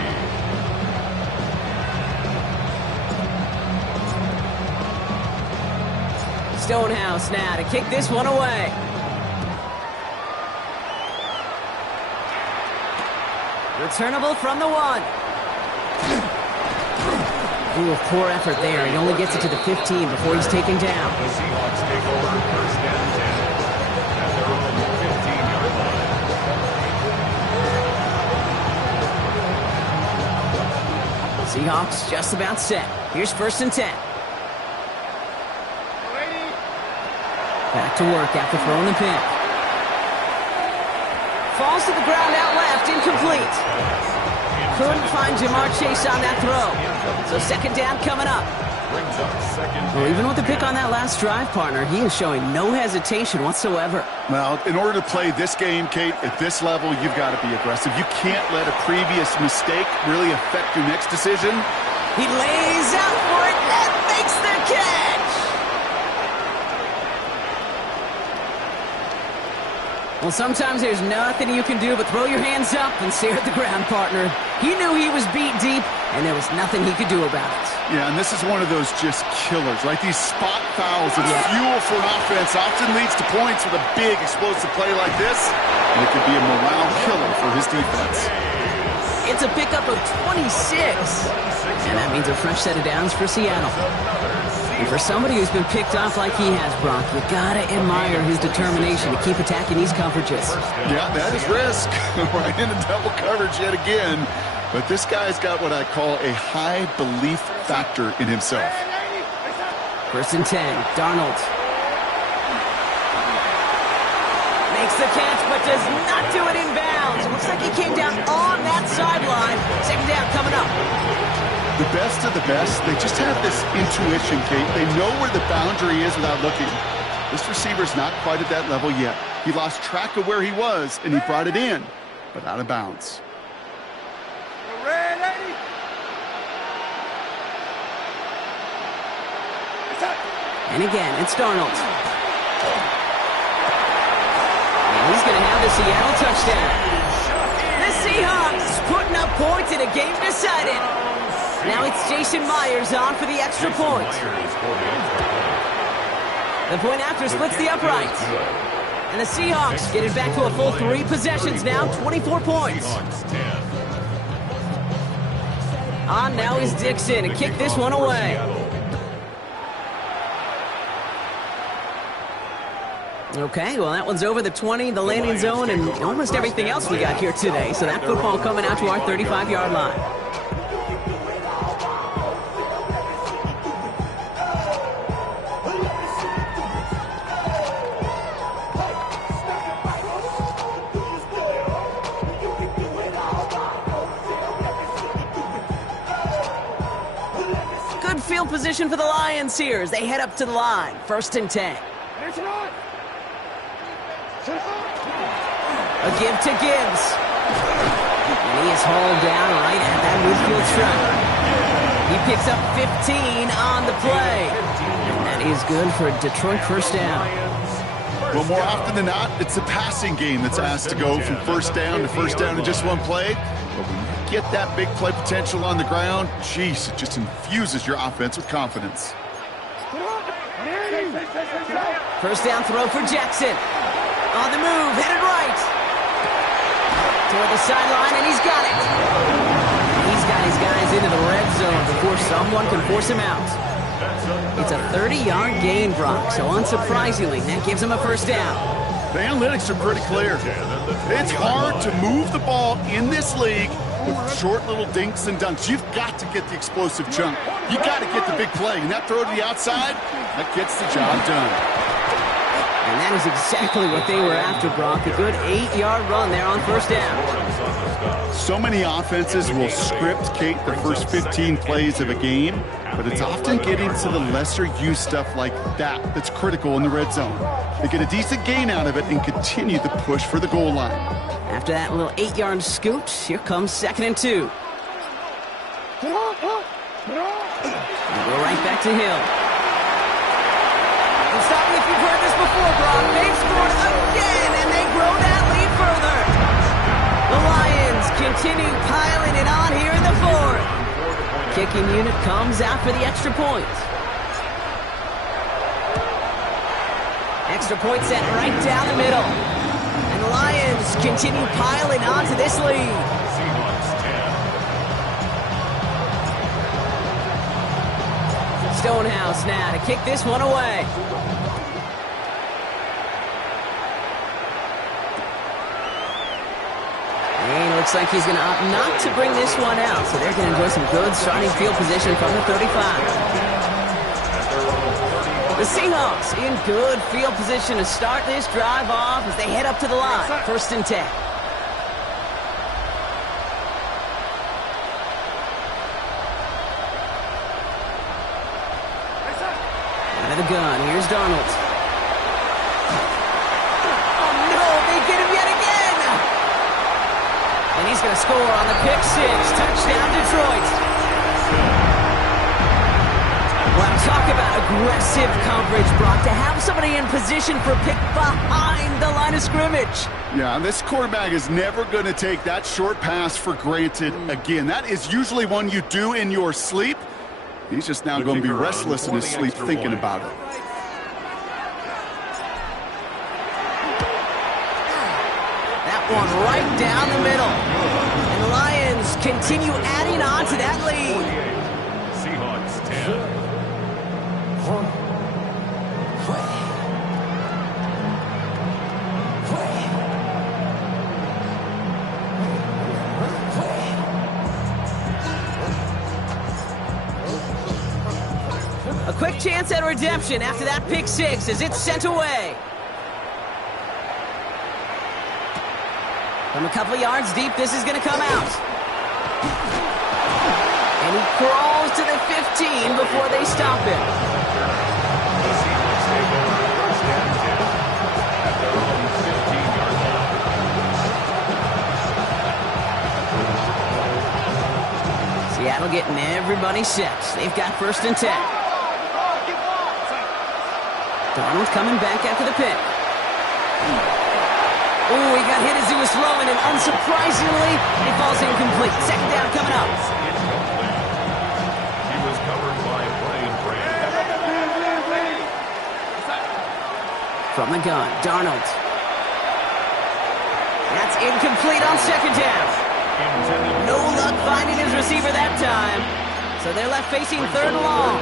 Stonehouse now to kick this one away. Returnable from the 1. Ooh, poor effort there. He only gets it to the 15 before he's taken down. The Seahawks take over first and 10 at their own 15-yard line. Seahawks just about set. Here's first and 10. Back to work after throwing the pick. Falls to the ground out left, incomplete. Couldn't find Jamar Chase on that throw. So second down coming up. Well, even with the pick on that last drive, partner, he is showing no hesitation whatsoever. Well, in order to play this game, Kate, at this level, you've got to be aggressive. You can't let a previous mistake really affect your next decision. He lays out for it and makes the catch. Well, sometimes there's nothing you can do but throw your hands up and stare at the ground, partner. He knew he was beat deep, and there was nothing he could do about it. Yeah, and this is one of those just killers, right? These spot fouls, it's fuel for an offense, often leads to points with a big explosive play like this, and it could be a morale killer for his defense. It's a pickup of 26, and that means a fresh set of downs for Seattle. And for somebody who's been picked off like he has, Brock, you gotta admire his determination to keep attacking these coverages. Yeah, that is risk. Right into double coverage yet again. But this guy's got what I call a high belief factor in himself. First and 10, Darnold. Makes the catch, but does not do it in bounds. Looks like he came down on that sideline. Second down coming up. The best of the best, they just have this intuition, Kate. They know where the boundary is without looking. This receiver's not quite at that level yet. He lost track of where he was, and he brought it in, but out of bounds. And again, it's Darnold. And he's going to have the Seattle touchdown. The Seahawks putting up points in a game decided. Now it's Jason Myers on for the extra point. The point after splits the uprights. And the Seahawks get it back to a full 3 possessions now, 24 points. On now is Dixon to kick this one away. Okay, well, that one's over the 20, the landing zone, and almost everything else we got here today. So that football coming out to our 35-yard line. field position for the Lions here as they head up to the line. 1st and 10. A give to Gibbs. And he is hauled down right at that midfield stripe. He picks up 15 on the play. And that is good for a Detroit 1st down. Well, more often than not, it's the passing game that's asked to go from 1st down to 1st down in just one play. But when you get that big play potential on the ground, geez, it just infuses your offense with confidence. 1st down throw for Jackson. On the move, headed right. Toward the sideline, and he's got it. He's got his guys into the red zone before someone can force him out. It's a 30-yard gain, Brock, so unsurprisingly, that gives him a 1st down. The analytics are pretty clear. It's hard to move the ball in this league with short little dinks and dunks. You've got to get the explosive chunk. You got to get the big play, and that throw to the outside, that gets the job done. And that is exactly what they were after, Brock. A good 8-yard run there on 1st down. So many offenses will script, Kate, the first 15 plays of a game, but it's often getting to the lesser-used stuff like that that's critical in the red zone. They get a decent gain out of it and continue the push for the goal line. After that little 8-yard scoot, here comes 2nd and 2. We'll go right back to Hill. And stop me if you've heard this before, Brock. They've scored again, and they grow that lead further. The Lions continue piling it on here in the 4th. Kicking unit comes out for the extra point. Extra point set right down the middle. And the Lions continue piling on to this lead. Stonehouse now to kick this one away. And looks like he's going to opt not to bring this one out, so they're going to enjoy some good starting field position from the 35. The Seahawks in good field position to start this drive off as they head up to the line. 1st and 10. Out of the gun, here's Darnold. Oh no, they get him yet again! And he's going to score on the pick 6. Touchdown, Detroit. Well, talk about aggressive coverage, Brock. To have somebody in position for a pick behind the line of scrimmage. Yeah, this quarterback is never going to take that short pass for granted again. That is usually one you do in your sleep. He's just now going to be restless in his sleep thinking about it. That one right down the middle. And the Lions continue adding on to that lead. Seahawks 10. A quick chance at redemption after that pick 6 as it's sent away. From a couple of yards deep, this is going to come out. And he crawls to the 15 before they stop him. The Seahawks take over 1st and 10 at their own 15-yard line. Seattle getting everybody set. They've got 1st and 10. Darnold coming back after the pick. Oh, he got hit as he was throwing, and unsurprisingly, it falls incomplete. 2nd down coming up. Incomplete. He was covered by Brian Brand. From the gun, Darnold. That's incomplete on 2nd down. No luck finding his receiver that time. So they're left facing 3rd and long.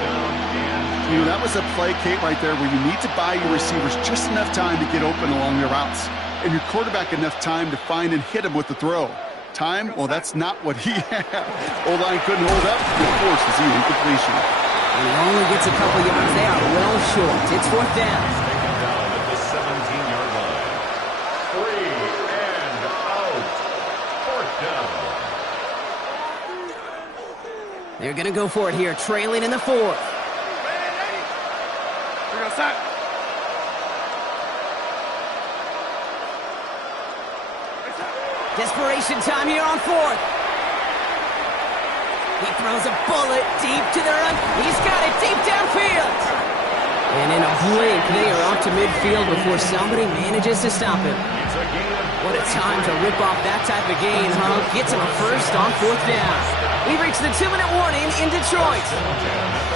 You know, that was a play, Kate, right there where you need to buy your receivers just enough time to get open along their routes. And your quarterback enough time to find and hit him with the throw. Time? Well, that's not what he had. O-line couldn't hold up. It forces the incompletion. And he only gets a couple yards. They are well short. It's 4th down. Taken down at the 17-yard line. 3 and out. 4th down. They're going to go for it here, trailing in the 4th. Desperation time here on fourth. He throws a bullet deep to the run. He's got it deep downfield. And in a blink, they are off to midfield before somebody manages to stop him. What a time to rip off that type of gain, huh? Gets him a first on fourth down. We've reached the 2-minute warning in Detroit.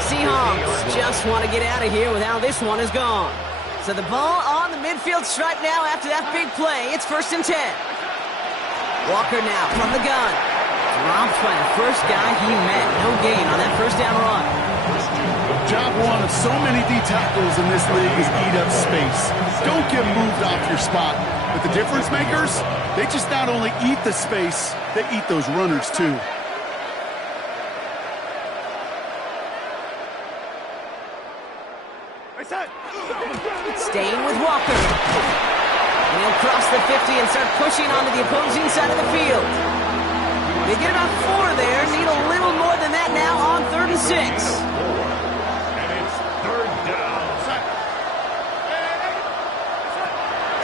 Seahawks just want to get out of here with how this one is gone. So the ball on the midfield stripe now after that big play. It's 1st and 10. Walker now from the gun. Dropped by the first guy he met. No gain on that first down run. Job one of so many D tackles in this league is eat up space. Don't get moved off your spot. But the difference makers, they just not only eat the space, they eat those runners too. Staying with Walker. And he'll cross the 50 and start pushing onto the opposing side of the field. They get about 4 there. Need a little more than that now on 3rd and 6. And it's 3rd down.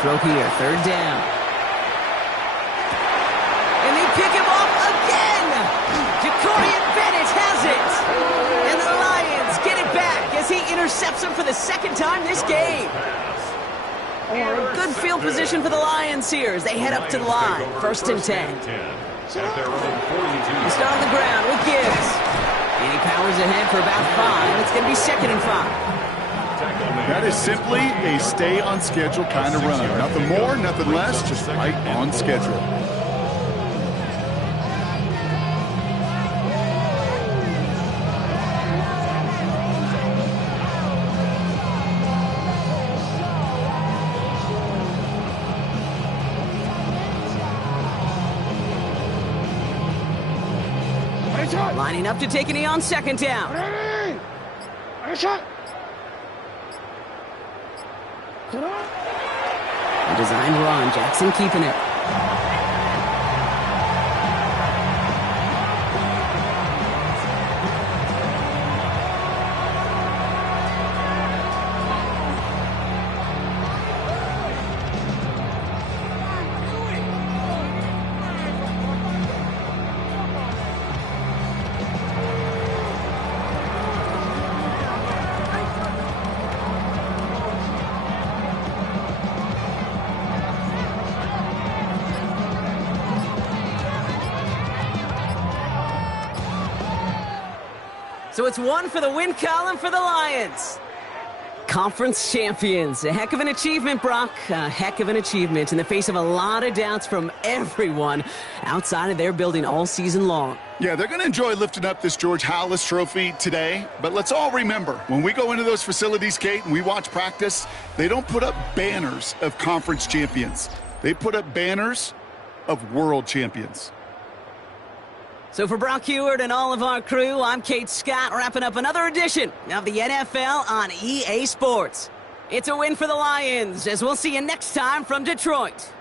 Throw here, 3rd down. And they pick him off again. Jacorian Bennett has it. And the Lions get it back as he intercepts him for the 2nd time this game. Good field position for the Lions here as they head up to the line. 1st and 10. They start on the ground with Gibbs. And he powers ahead for about 5. It's going to be 2nd and 5. That is simply a stay on schedule kind of run. Nothing more, nothing less, just right on schedule. Lining up to take a knee on 2nd down. A designed run. Jackson keeping it. So it's 1 for the win column for the Lions. Conference champions. A heck of an achievement, Brock. A heck of an achievement in the face of a lot of doubts from everyone outside of their building all season long. Yeah, they're going to enjoy lifting up this George Halas trophy today. But let's all remember, when we go into those facilities, Kate, and we watch practice, they don't put up banners of conference champions. They put up banners of world champions. So for Brock Heward and all of our crew, I'm Kate Scott, wrapping up another edition of the NFL on EA Sports. It's a win for the Lions, as we'll see you next time from Detroit.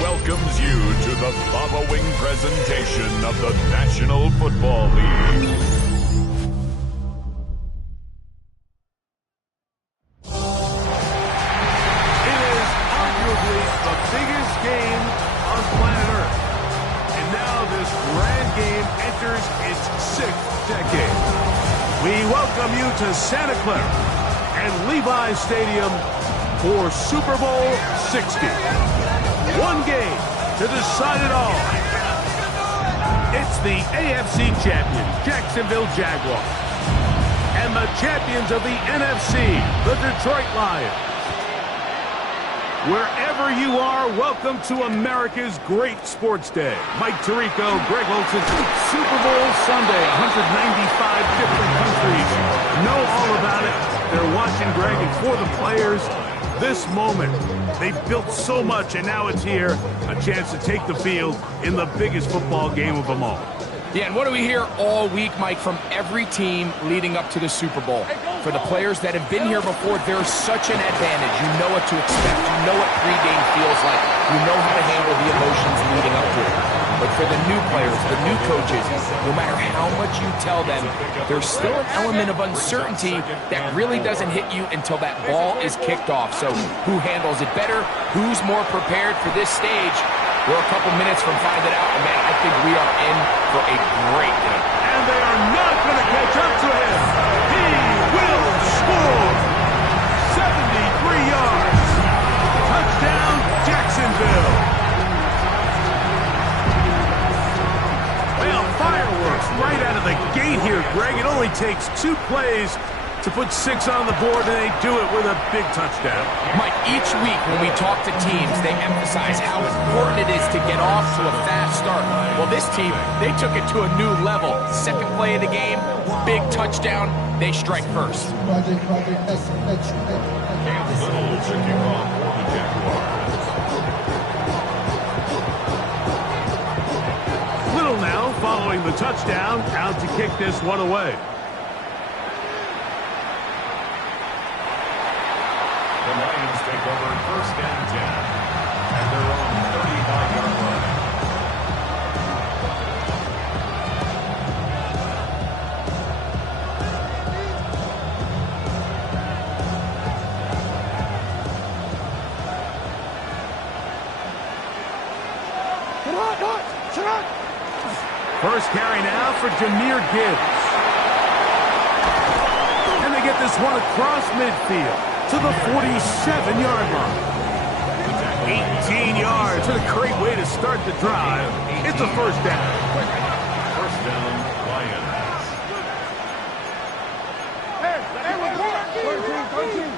Welcomes you to the following presentation of the National Football League. It is arguably the biggest game on planet Earth. And now this grand game enters its 6th decade. We welcome you to Santa Clara and Levi's Stadium for Super Bowl 60. One game to decide it all. It's the AFC champions, Jacksonville Jaguars, and the champions of the NFC, the Detroit Lions. Wherever you are, welcome to America's great sports day. Mike Tirico, Greg Olson, Super Bowl Sunday, 195 different countries know all about it. They're watching, Greg, and for the players, this moment, they've built so much, and now it's here, a chance to take the field in the biggest football game of them all. Yeah, and what do we hear all week, Mike, from every team leading up to the Super Bowl? For the players that have been here before, there's such an advantage. You know what to expect. You know what pregame feels like. You know how to handle the emotions leading up to it. But for the new players, the new coaches, no matter how much you tell them, there's still an element of uncertainty that really doesn't hit you until that ball is kicked off. So who handles it better? Who's more prepared for this stage? We're a couple minutes from finding out, and man, I think we are in for a great game. And they are not going to catch up to him. He will score. 73 yards. Touchdown, Jacksonville. Well, fireworks right out of the gate here, Greg. It only takes 2 plays to put 6 on the board, and they do it with a big touchdown. Mike, each week when we talk to teams, they emphasize how important it is to get off to a fast start. Well, this team, they took it to a new level. Second play of the game, big touchdown, they strike first. Cam Little to kick off for the Jaguars. Little now following the touchdown, out to kick this one away. The Lions take over 1st and 10 at their own 35-yard line. First carry now for Jahmyr Gibbs. And they get this one across midfield to the 47-yard line. 18 yards. What a great way to start the drive. It's a first down. First down, Lions. Hey, we're going. 13.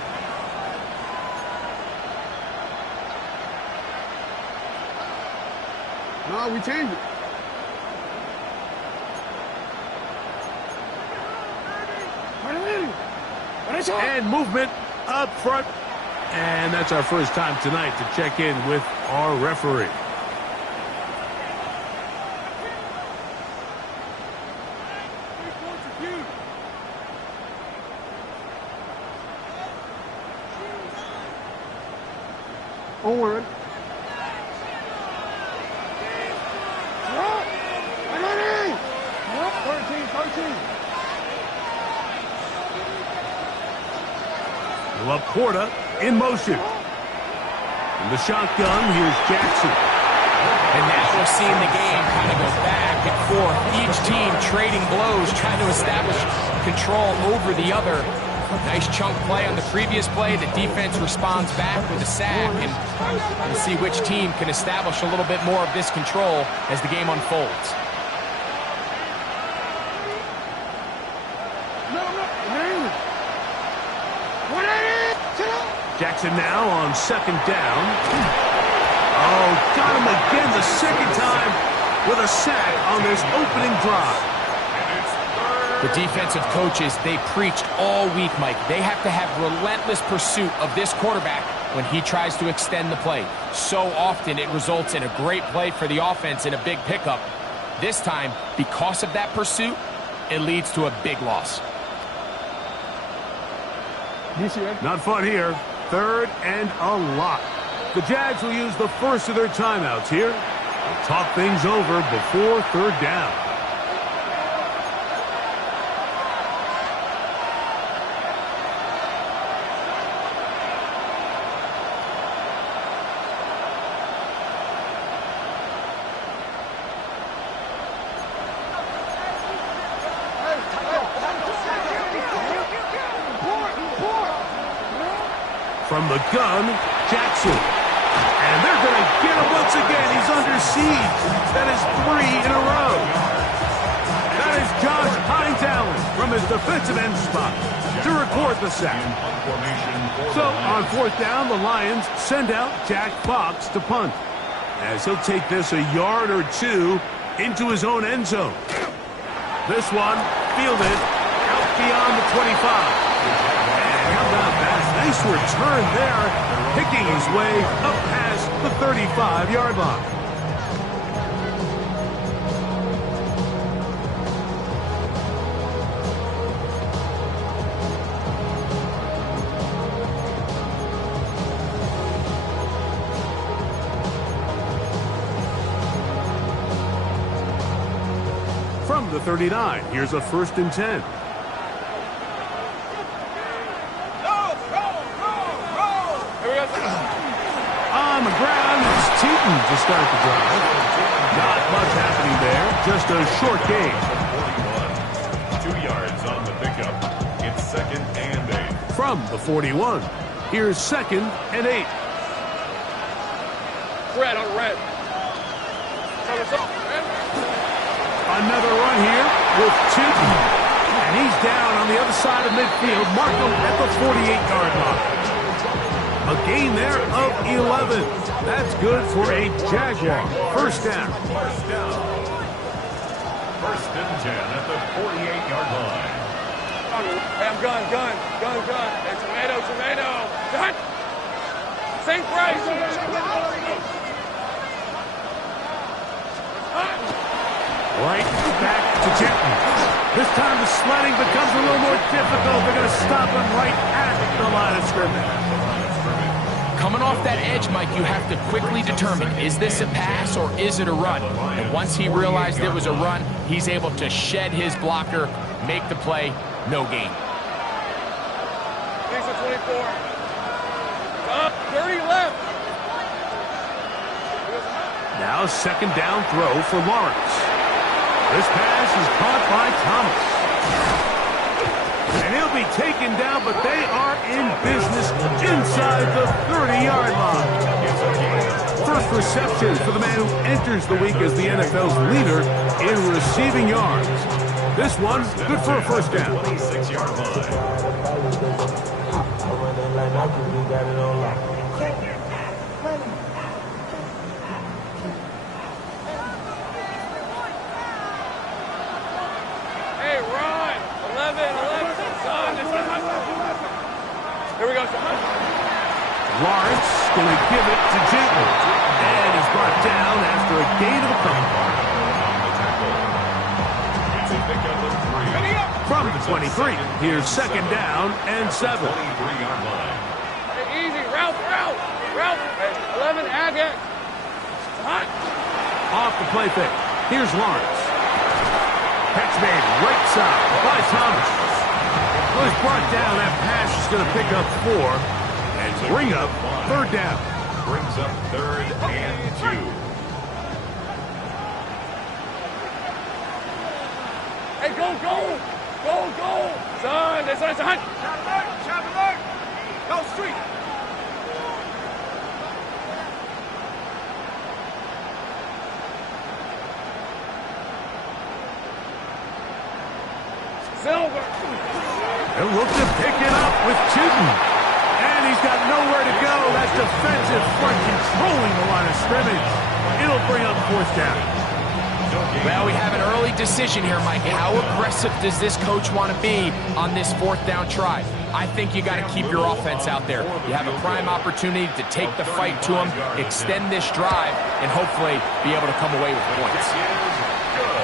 No, we changed it. And movement up front. And that's our first time tonight to check in with our referee. Onward. Laporta in motion. In the shotgun, here's Jackson. And now we're seeing the game kind of go back and forth. Each team trading blows, trying to establish control over the other. Nice chunk play on the previous play. The defense responds back with a sack, and we'll see which team can establish a little bit more of this control as the game unfolds. Jackson now on 2nd down. Oh, got him again the second time. with a sack on this opening drive. The defensive coaches, they preached all week, Mike. They have to have relentless pursuit of this quarterback when he tries to extend the play. So often it results in a great play for the offense and a big pickup. This time, because of that pursuit, it leads to a big loss. Not fun here. 3rd and a lot. The Jags will use the first of their timeouts here. They'll talk things over before 3rd down. From the gun, Jackson. And they're going to get him once again. He's under siege. That is 3 in a row. That is Josh Hines Allen from his defensive end spot to record the sack. So on 4th down, the Lions send out Jack Fox to punt, as he'll take this a yard or 2 into his own end zone. This one fielded out beyond the 25. How about that? Nice return there, picking his way up past the 35-yard line. From the 39, here's a 1st and 10. On the ground, it's Teton to start the drive. Not much happening there, just a short gain. 41. 2 yards on the pickup. It's 2nd and 8. From the 41, here's 2nd and 8. Red on red. Another run here with Teton. And he's down on the other side of midfield. Mark him at the 48-yard line. A gain there of 11. That's good for a Jaguar. 1st down. 1st and 10 at the 48-yard line. Hey, I'm gun. Hey, tomato. Gun. Same price. Right back to Jenkins. This time the sledding becomes a little more difficult. They're going to stop him right at the line of scrimmage. Coming off that edge, Mike, you have to quickly determine, is this a pass or is it a run? And once he realized it was a run, he's able to shed his blocker, make the play, no gain. Thanks for 24. 30 left. Now 2nd down throw for Lawrence. This pass is caught by Thomas. And he'll be taken down, but they are in business inside the 30-yard line. First reception for the man who enters the week as the NFL's leader in receiving yards. This one, good for a 1st down. 26-yard line. Hey, Ron. 11. Here we go, son. Lawrence going to give it to Jenkins. And he's brought down after a gain of a couple. From the 23, here's 2nd down and 7. 23-yard line. Hey, easy. Ralph. Hey, 11, add it. Hot. Off the play fake. Here's Lawrence. Catch made right side by Thomas. Was brought down. That pass is going to pick up 4 and bring up 3rd down. Brings up 3rd and 2. Hey, go. Son, it's a hunt. Chop alert. Go street. Silver. They'll look to pick it up with Tootin. And he's got nowhere to go. That's defensive front controlling the line of scrimmage. It'll bring up 4th down. Well, we have an early decision here, Mike. How aggressive does this coach want to be on this 4th down try? I think you got to keep your offense out there. You have a prime opportunity to take the fight to them, extend this drive, and hopefully be able to come away with points.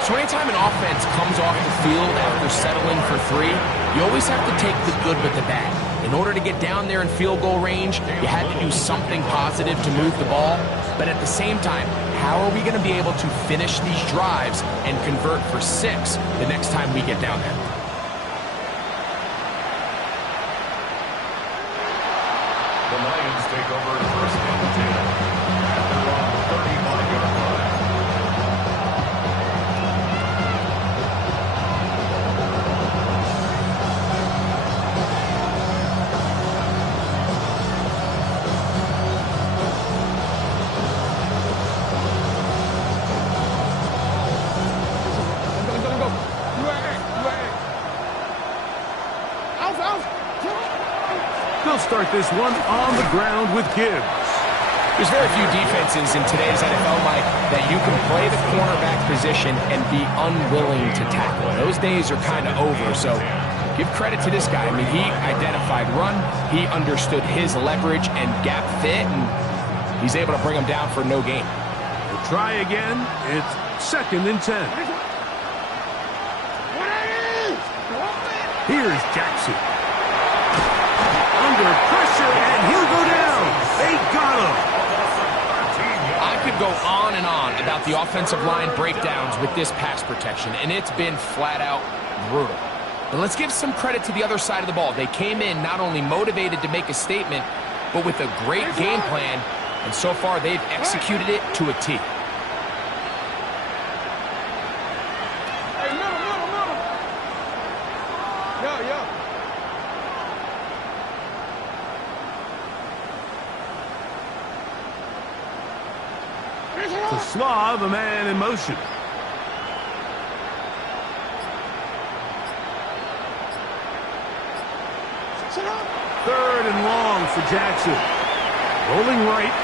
So anytime an offense comes off the field after settling for 3, you always have to take the good with the bad. In order to get down there in field goal range, you had to do something positive to move the ball. But at the same time, how are we going to be able to finish these drives and convert for 6 the next time we get down there? The Lions take over 1st and 10 at their own 35-yard line. They'll start this one on the ground with Gibbs. There's very few defenses in today's NFL, Mike, that you can play the cornerback position and be unwilling to tackle. Those days are kind of over, so give credit to this guy. I mean, he identified run, he understood his leverage and gap fit, and he's able to bring him down for no gain. We'll try again. It's 2nd and 10. Here's Jackson. Under pressure, and he'll go down. They got him. I could go on and on about the offensive line breakdowns with this pass protection, and it's been flat out brutal. But let's give some credit to the other side of the ball. They came in not only motivated to make a statement, but with a great game plan, and so far they've executed it to a T. To Slav, a man in motion. Third and long for Jackson. Rolling right.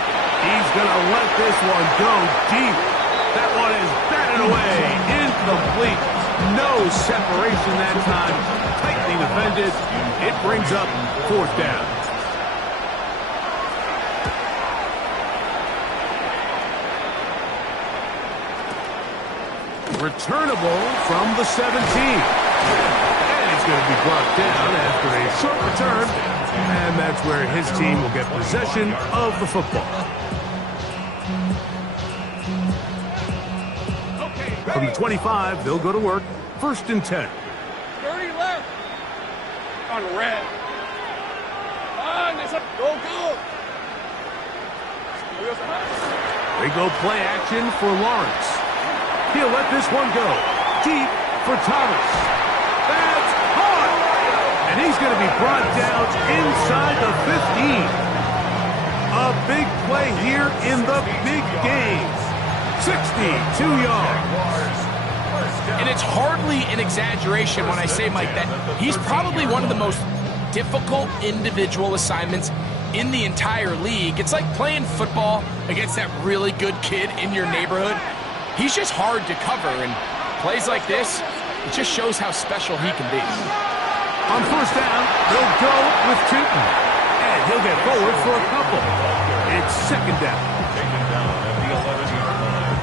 He's going to let this one go deep. That one is batted away. Incomplete. No separation that time. Tightly defended. It brings up 4th down. Returnable from the 17. And he's going to be brought down after a short return. And that's where his team will get possession of the football. From the 25, they'll go to work. 1st and 10. 30 left. On red. Go, go. They go play action for Lawrence. He'll let this one go. Deep for Thomas. That's hard. And he's going to be brought down inside the 15. A big play here in the big game. 62 yards. And it's hardly an exaggeration when I say, Mike, that he's probably one of the most difficult individual assignments in the entire league. It's like playing football against that really good kid in your neighborhood. He's just hard to cover, and plays like this, it just shows how special he can be. On 1st down, they'll go with Tootin. And he'll get forward for a couple. It's 2nd down. Taken down at the 11-yard line.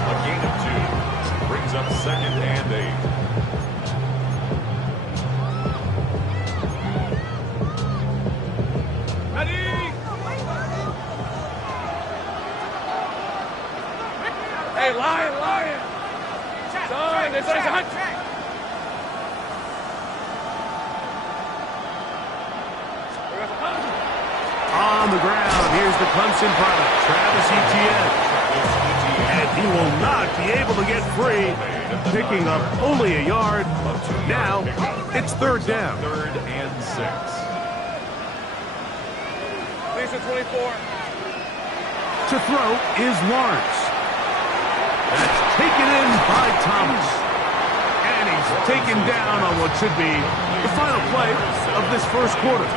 A gain of 2 brings up 2nd and 8. Hey, Lion! Son, it's a hunt! On the ground, here's the Clemson product, Travis Etienne. And he will not be able to get free, picking up only a yard. Now, it's 3rd down. 3rd and 6. Lisa 24. To throw is Lawrence. That's taken in by Thomas. And he's taken down on what should be the final play of this 1st quarter.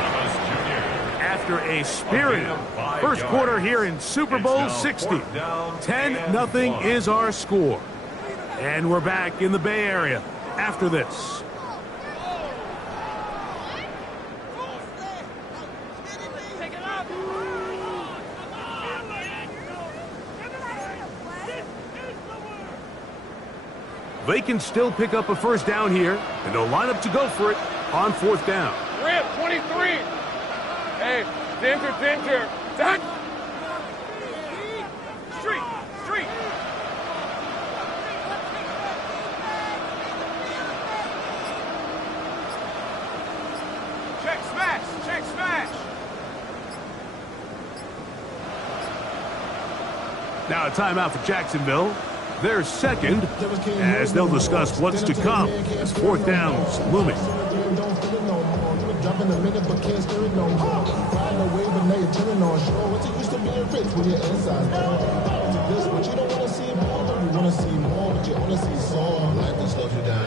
After a spirited 1st quarter here in Super Bowl 60. 10-0 is our score. And we're back in the Bay Area after this. They can still pick up a first down here, and they'll line up to go for it on fourth down. Rip, 23. Hey, Ginger. Done. Street. Check smash. Now a timeout for Jacksonville. They're second, as they'll discuss what's to come as fourth down's looming.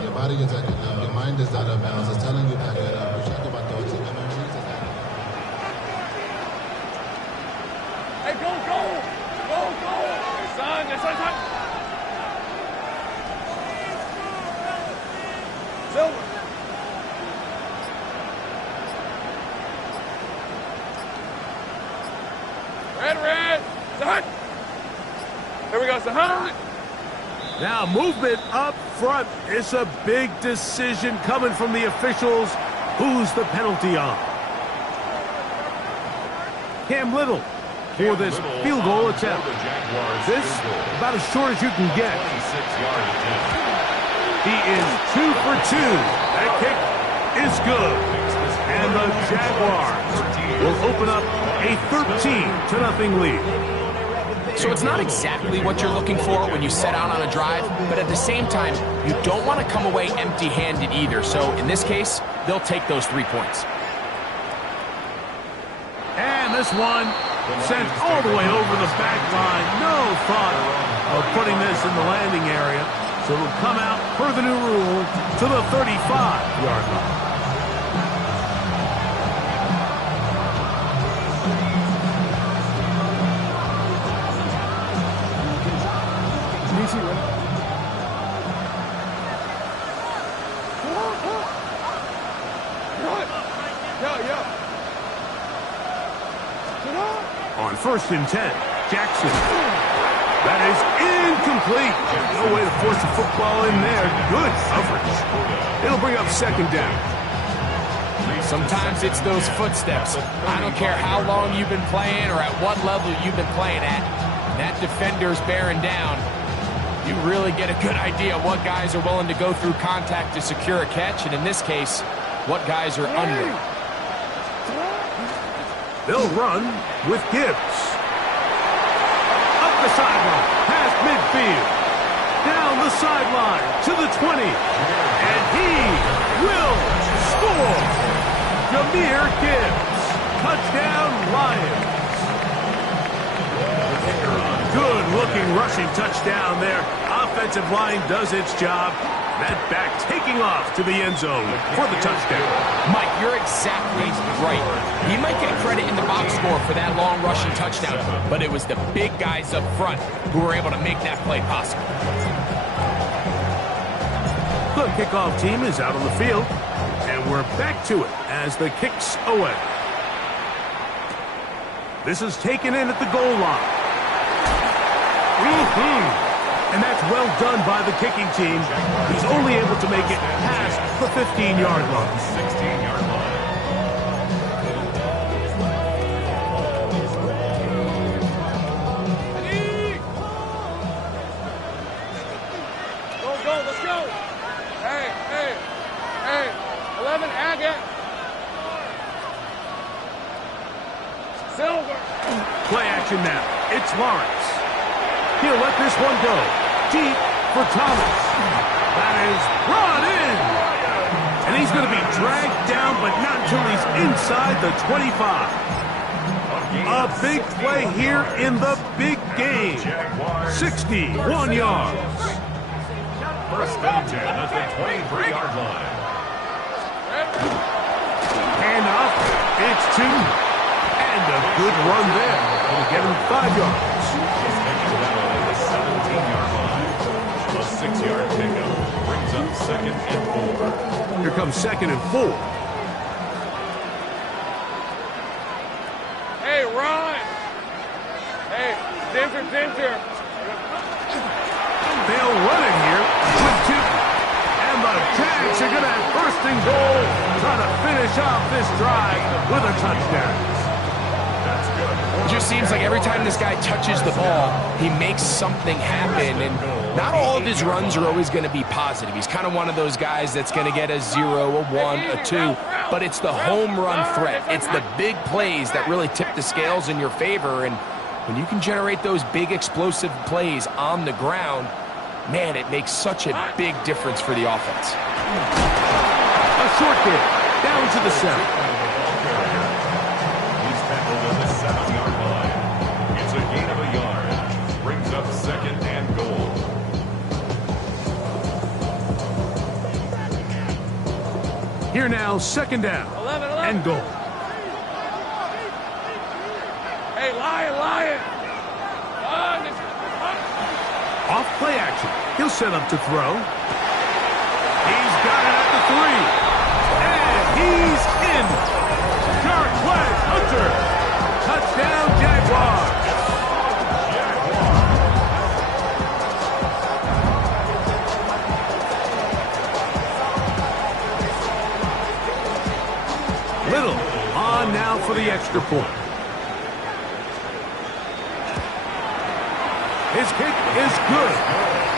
Your body is acting up, your mind is out of bounds. It's telling you back it up. You check about thoughts and memories. Hey, go. Son. Silver. Red. Son. Here we go, son. Now movement up front. It's a big decision coming from the officials. Who's the penalty on? Cam Little for this field goal attempt. This about as short as you can get. He is 2 for 2. That kick is good. And the Jaguars will open up a 13-0 lead. So it's not exactly what you're looking for when you set out on a drive, but at the same time, you don't want to come away empty-handed either. So in this case, they'll take those 3 points. And this one sent all the way over the back line. No thought of putting this in the landing area. So it'll come out per the new rule to the 35-yard line. On 1st and 10, Jackson. That is incomplete. No way to force the football in there. Good coverage. It'll bring up 2nd down. Sometimes it's those footsteps. I don't care how long you've been playing or at what level you've been playing at. That defender's bearing down. You really get a good idea of what guys are willing to go through contact to secure a catch, and in this case, what guys are under. They'll run with Gibbs. Up the sideline, past midfield. Down the sideline to the 20. And he will score. Jahmyr Gibbs. Touchdown, Lions. Good-looking rushing touchdown there. Offensive line does its job. That back taking off to the end zone for the touchdown. Mike, you're exactly right. He might get credit in the box score for that long rushing touchdown, but it was the big guys up front who were able to make that play possible. The kickoff team is out on the field, and we're back to it as the kick's away. This is taken in at the goal line. And that's well done by the kicking team. He's only able to make it past the 15-yard line. 16-yard line. Go, let's go. Hey. 11, Agate. Silver. Play action now. It's Lawrence. He'll let this one go. Deep for Thomas. That is brought in. And he's going to be dragged down, but not until he's inside the 25. A big play here in the big game. 61 yards. First and 10 at the 23-yard line. And up. It's 2. And a good run there. It'll get him 5 yards. 17-yard line. A 6-yard second and 4. Here comes second and 4. Hey, run! Hey, Dinter. They'll run it here with 2. And the Jags are going to have first and goal, trying to finish off this drive with a touchdown. It just seems like every time this guy touches the ball, he makes something happen, and not all of his runs are always going to be positive. He's kind of one of those guys that's going to get a 0, a 1, a 2, but it's the home run threat. It's the big plays that really tip the scales in your favor, and when you can generate those big explosive plays on the ground, man, it makes such a big difference for the offense. A short kick down to the 7. He's tackled at the 7-yard line. It's a gain of a yard. Brings up second and goal. Here now, second down 11. and goal. Hey, Lion! Off play action. He'll set up to throw. He's got it at the 3. And he's in. Sharp play, Hunter. Touchdown, Jaguars. Little on now for the extra point. His kick is good.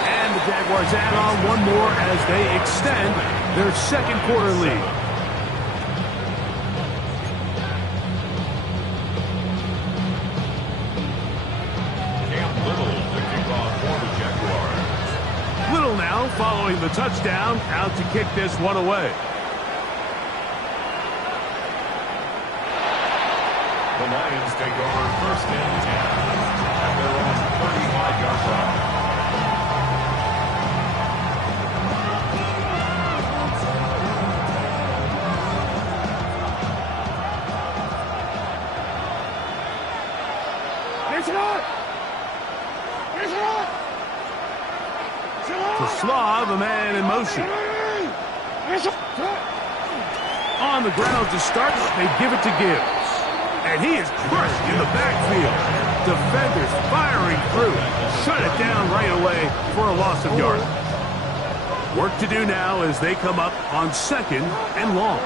And the Jaguars add on one more as they extend their second quarter lead. Cam Little to kick off for the Jaguars. Little now following the touchdown, out to kick this one away. The Lions take over first and 10 at their own 35-yard line. To Slaw, the man in motion. On the ground to start, they give it to Gibbs. And he is crushed in the backfield. Defenders firing through. Shut it down right away for a loss of yardage. Work to do now as they come up on second and long.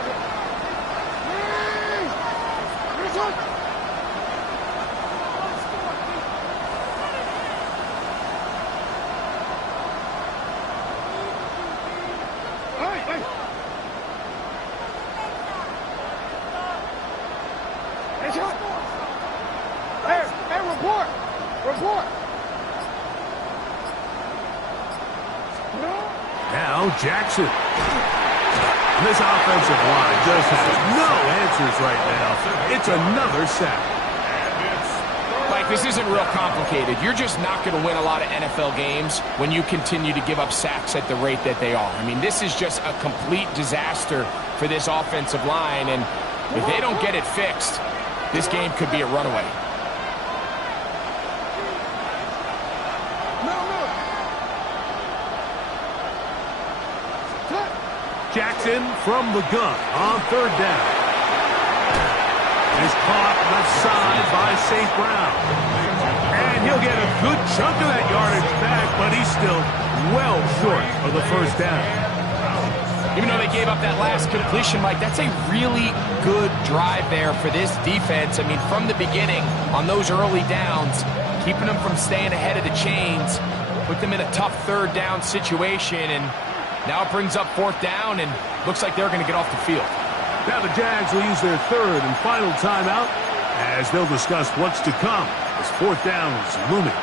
Report! Now Jackson. This offensive line just has no answers right now. It's another sack. Mike, this isn't real complicated. You're just not going to win a lot of NFL games when you continue to give up sacks at the rate that they are. I mean, this is just a complete disaster for this offensive line, and if they don't get it fixed, this game could be a runaway. Jackson from the gun on third down. Is caught left side by St. Brown. And he'll get a good chunk of that yardage back, but he's still well short of the first down. Even though they gave up that last completion, Mike, that's a really good drive there for this defense. I mean, from the beginning, on those early downs, keeping them from staying ahead of the chains, put them in a tough third down situation, and now it brings up fourth down, and looks like they're going to get off the field. Now the Jags will use their third and final timeout as they'll discuss what's to come as fourth down is looming.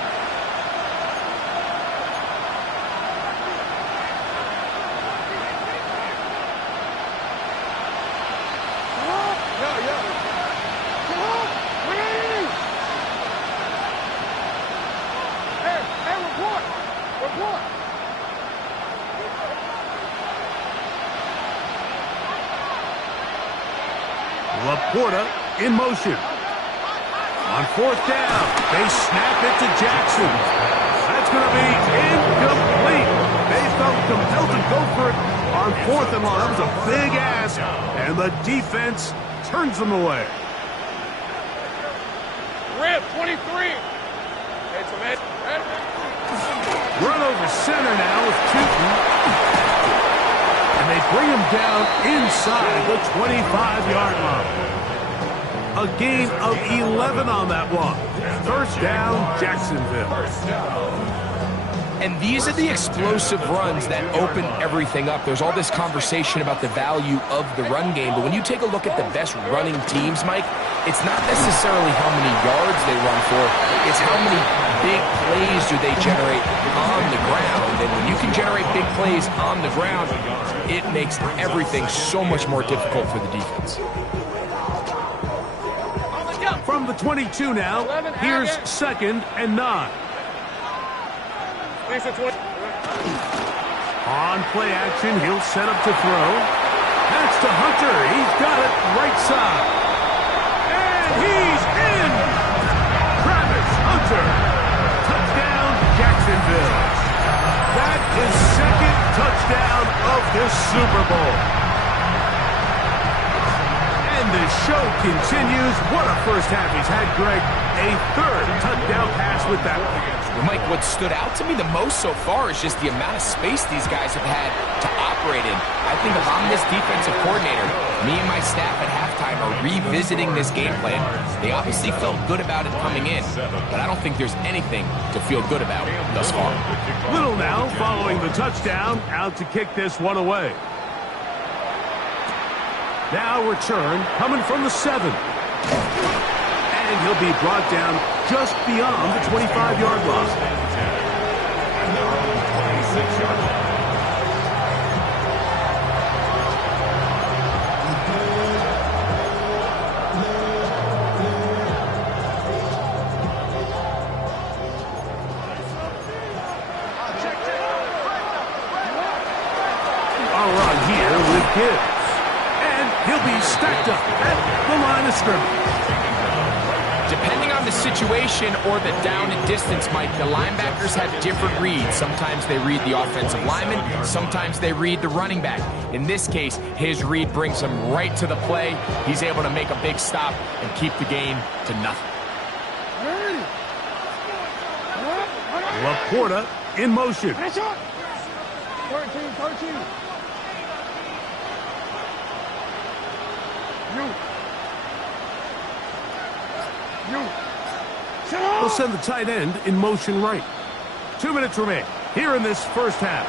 Laporta in motion. On fourth down, they snap it to Jackson. That's going to be incomplete. They They felt compelled to go for it on 4th and long. That was a big ask, and the defense turns them away. Rip, 23. Run over center now with Tootin. And they bring him down inside the 25-yard line. A gain of 11 on that one. First down, Jacksonville. And these are the explosive runs that open everything up. There's all this conversation about the value of the run game, but when you take a look at the best running teams, Mike, it's not necessarily how many yards they run for, it's how many big plays do they generate on the ground. And when you can generate big plays on the ground, it makes everything so much more difficult for the defense. From the 22 now, here's 2nd and 9. On play action, he'll set up to throw. That's to Hunter. He's got it right side. And he's in! Travis Hunter. Touchdown, Jacksonville. That is 2nd touchdown of this Super Bowl. And the show continues. What a first half he's had, Greg. A 3rd touchdown pass with that one. Mike, what stood out to me the most so far is just the amount of space these guys have had to operate in. I think if I'm this defensive coordinator, me and my staff at halftime are revisiting this game plan. They obviously felt good about it coming in, but I don't think there's anything to feel good about thus far. Little now following the touchdown, out to kick this one away. Now return coming from the 7. And he'll be brought down just beyond the 25-yard line. A run here with Gibbs. And he'll be stacked up at the line of scrimmage. Depending on the situation or the down and distance, Mike, the linebackers have different reads. Sometimes they read the offensive lineman. Sometimes they read the running back. In this case, his read brings him right to the play. He's able to make a big stop and keep the game to nothing. Laporta in motion. 13. They'll send the tight end in motion right. 2 minutes remain here in this first half.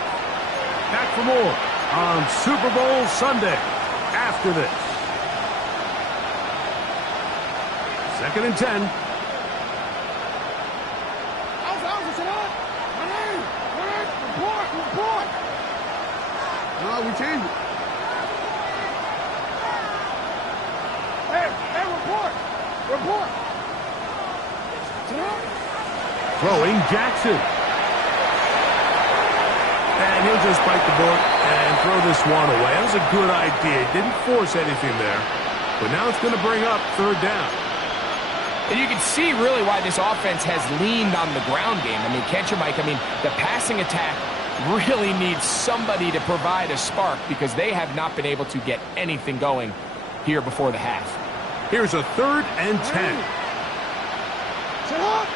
Back for more on Super Bowl Sunday after this. 2nd and 10. No, we changed it. Hey, report. Throwing Jackson. And he'll just bite the bullet and throw this one away. That was a good idea. Didn't force anything there. But now it's going to bring up 3rd down. And you can see really why this offense has leaned on the ground game. I mean, can't you, Mike? I mean, the passing attack really needs somebody to provide a spark because they have not been able to get anything going here before the half. Here's a 3rd and 10. Sit up.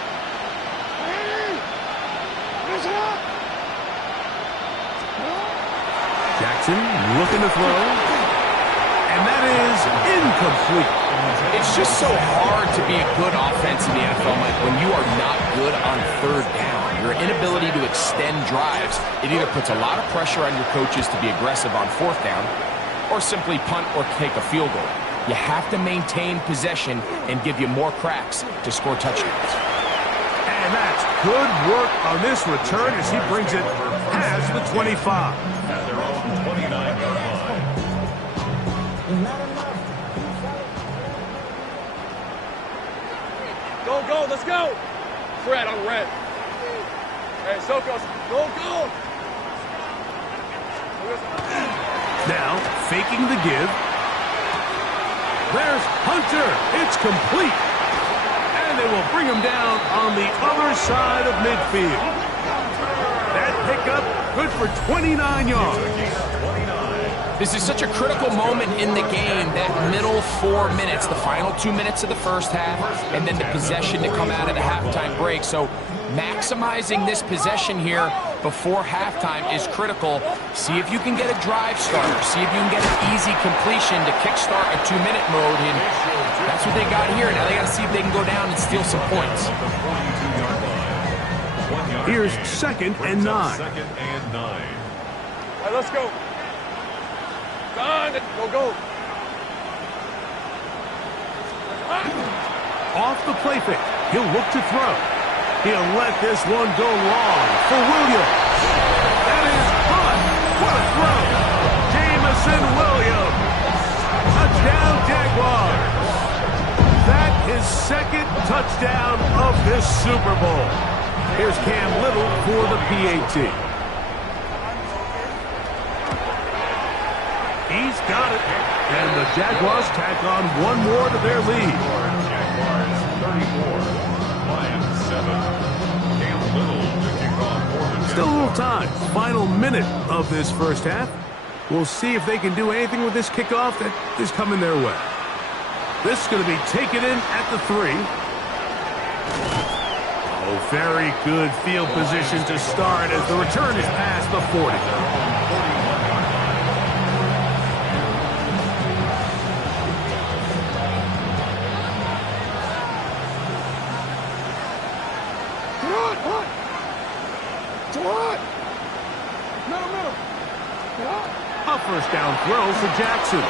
Jackson looking to throw. And that is incomplete. It's just so hard to be a good offense in the NFL, Mike, when you are not good on 3rd down. Your inability to extend drives, it either puts a lot of pressure on your coaches to be aggressive on 4th down or simply punt or take a field goal. You have to maintain possession and give you more cracks to score touchdowns. And that's good work on this return as he brings it past the 25. At their own 29-yard line. Go, let's go. Fred on red. Hey, Sokos, go. Now, faking the give. There's Hunter. It's complete. And they will bring him down on the other side of midfield. That pickup Good for 29 yards. This is such a critical moment in the game, that middle 4 minutes, the final 2 minutes of the first half, and then the possession to come out of the halftime break. So maximizing this possession here before halftime is critical. See if you can get a drive starter. See if you can get an easy completion to kickstart a 2-minute mode. And that's what they got here. Now they got to see if they can go down and steal some points. Here's 2nd and 9. All right, let's go. Go. Off the play fake. He'll look to throw. He'll let this one go long for Williams. That is caught. What a throw. Jamison Williams. Touchdown, Jaguars. That is 2nd touchdown of this Super Bowl. Here's Cam Little for the PAT. He's got it. And the Jaguars tack on one more to their lead. Jaguars 34, Lions 7. Cam Little to kick off for the Still a little time. Final minute of this first half. We'll see if they can do anything with this kickoff that is coming their way. This is going to be taken in at the 3. Oh, very good field position to start as the return is past the 40. A first down throw for Jackson.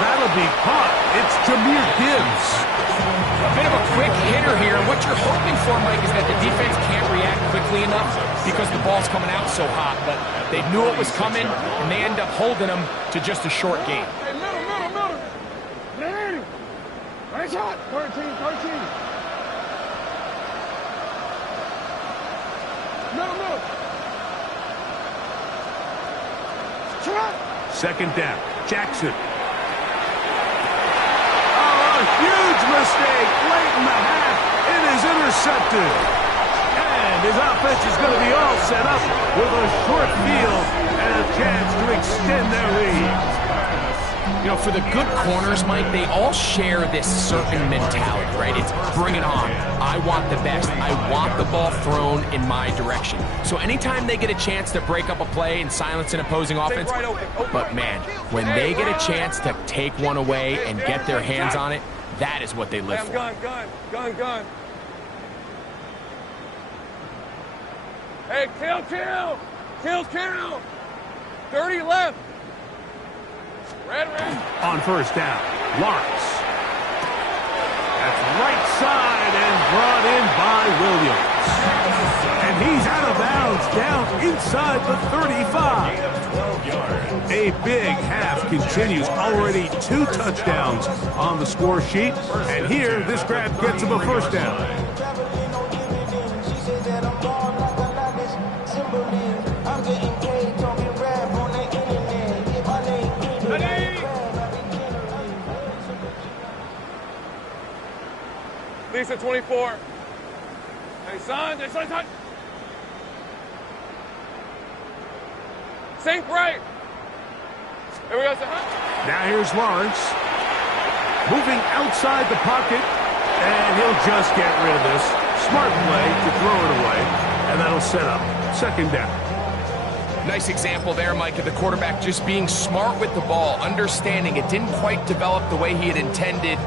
That'll be caught. It's Jahmyr Gibbs. A bit of a quick hitter here. And what you're hoping for, Mike, is that the defense can't react quickly enough because the ball's coming out so hot. But they knew it was coming, and they end up holding them to just a short game. Hey, middle. Danny. Nice shot. 13. Middle. Shot. 2nd down. Jackson. Oh, a huge mistake late in the half. It is intercepted. And his offense is going to be all set up with a short field and a chance to extend their lead. You know, for the good corners, Mike, they all share this certain mentality, right? It's bring it on. I want the best. I want the ball thrown in my direction. So anytime they get a chance to break up a play and silence an opposing offense, but man, when they get a chance to take one away and get their hands on it, that is what they live for. Gun. Hey, kill. 30 left. Red. On first down, Lawrence. That's right side and brought in by Williams. And he's out of bounds down inside the 35. A big half continues. Already 2 touchdowns on the score sheet. And here, this grab gets him a first down. Lisa 24. Hey, son. Sink right. Here we go, son. Now here's Lawrence. Moving outside the pocket. And he'll just get rid of this. Smart play to throw it away. And that'll set up 2nd down. Nice example there, Mike, of the quarterback just being smart with the ball, understanding it didn't quite develop the way he had intended.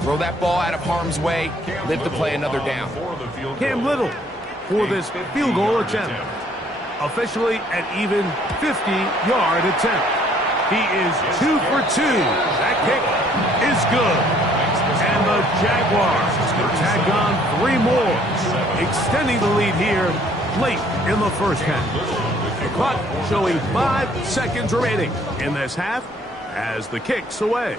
Throw that ball out of harm's way, live to play another down. Cam Little for this field goal attempt. Officially an even 50-yard attempt. He is 2 for 2. That kick is good. And the Jaguars will tack on 3 more, extending the lead here late in the first half. The clock showing 5 seconds remaining in this half as the kick's away.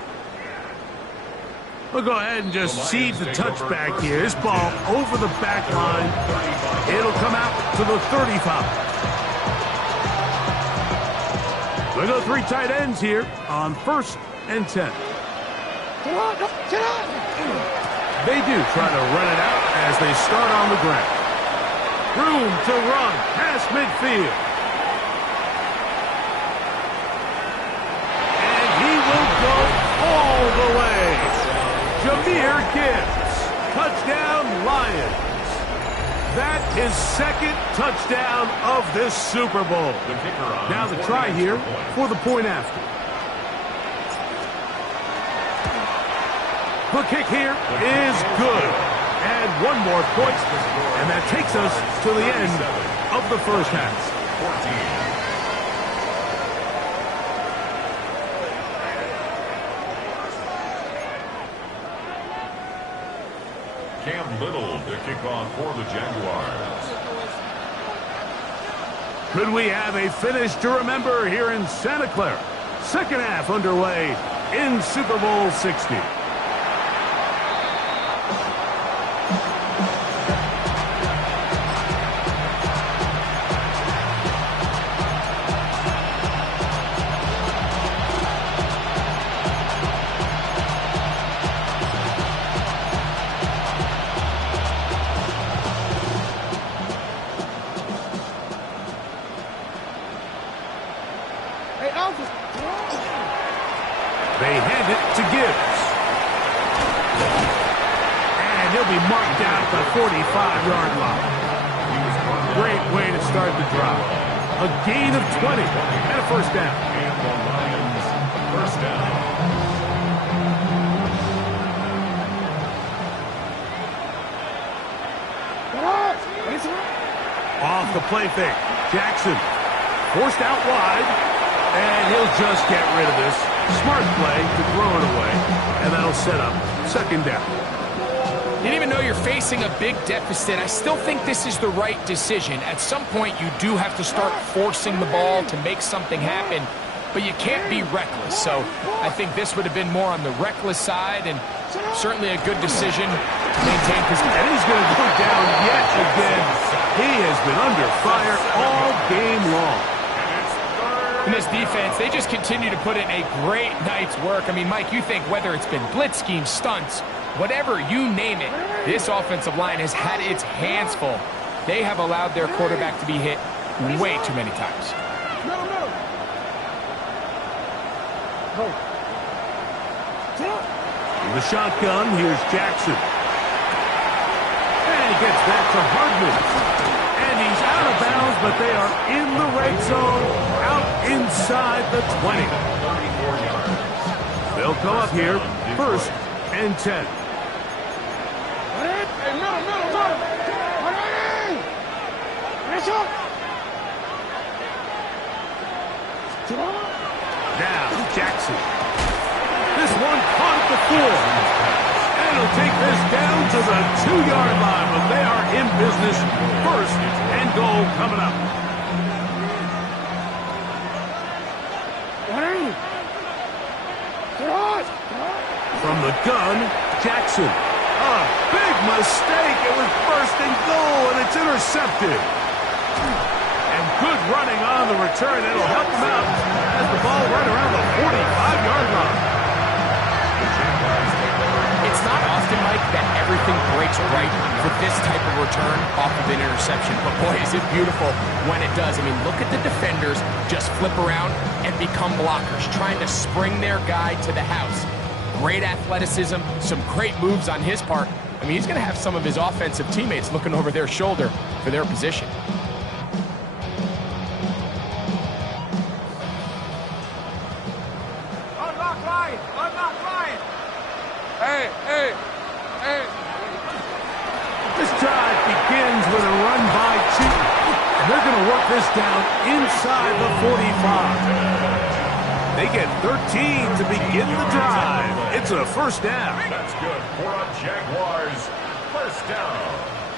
We'll go ahead and just see the touchback here. This ball over the back line. It'll come out to the 35. We go 3 tight ends here on 1st and 10. They do try to run it out as they start on the ground. Room to run past midfield. Gibbs. Touchdown, Lions. That is second touchdown of this Super Bowl. Now the try here for the point after. The kick here is good. And one more point, and that takes us to the end of the first half. 14. Cam Little to kick off for the Jaguars. Could we have a finish to remember here in Santa Clara? Second half underway in Super Bowl 60. They hand it to Gibbs. And he'll be marked down at the 45-yard line. Great way to start the drive. A gain of 20 and a first down. And the Lions, first down. Off the play fake. Jackson forced out wide. And he'll just get rid of this. Smart play to throw it away. And that'll set up second down. And even though you're facing a big deficit, I still think this is the right decision. At some point, you do have to start forcing the ball to make something happen, but you can't be reckless. So I think this would have been more on the reckless side, and certainly a good decision to maintain position. And he's going to go down yet again. He has been under fire all game long. In this defense, they just continue to put in a great night's work. I mean, Mike, you think whether it's been blitz schemes, stunts, whatever you name it, this offensive line has had its hands full. They have allowed their quarterback to be hit way too many times. In the shotgun, here's Jackson. And he gets back to Hardman. And he's out of bounds, but they are in the red zone, out inside the 20. They'll come up here, first and 10. Now, Jackson. This one caught at the 4. And he'll take this down to the 2-yard line, but they are in business. First and goal coming up. From the gun, Jackson. A big mistake. It was first and goal, and it's intercepted. And good running on the return. It'll help him out as the ball right around the 45-yard line. It's not often, Mike, that everything breaks right for this type of return off of an interception. But boy, is it beautiful when it does. I mean, look at the defenders just flip around and become blockers, trying to spring their guy to the house. Great athleticism, some great moves on his part. I mean, he's going to have some of his offensive teammates looking over their shoulder for their position. This drive begins with a run by Cheaton. And they're going to work this down inside the 45. They get 13 to begin the drive. It's a first down. That's good for a Jaguars. First down. All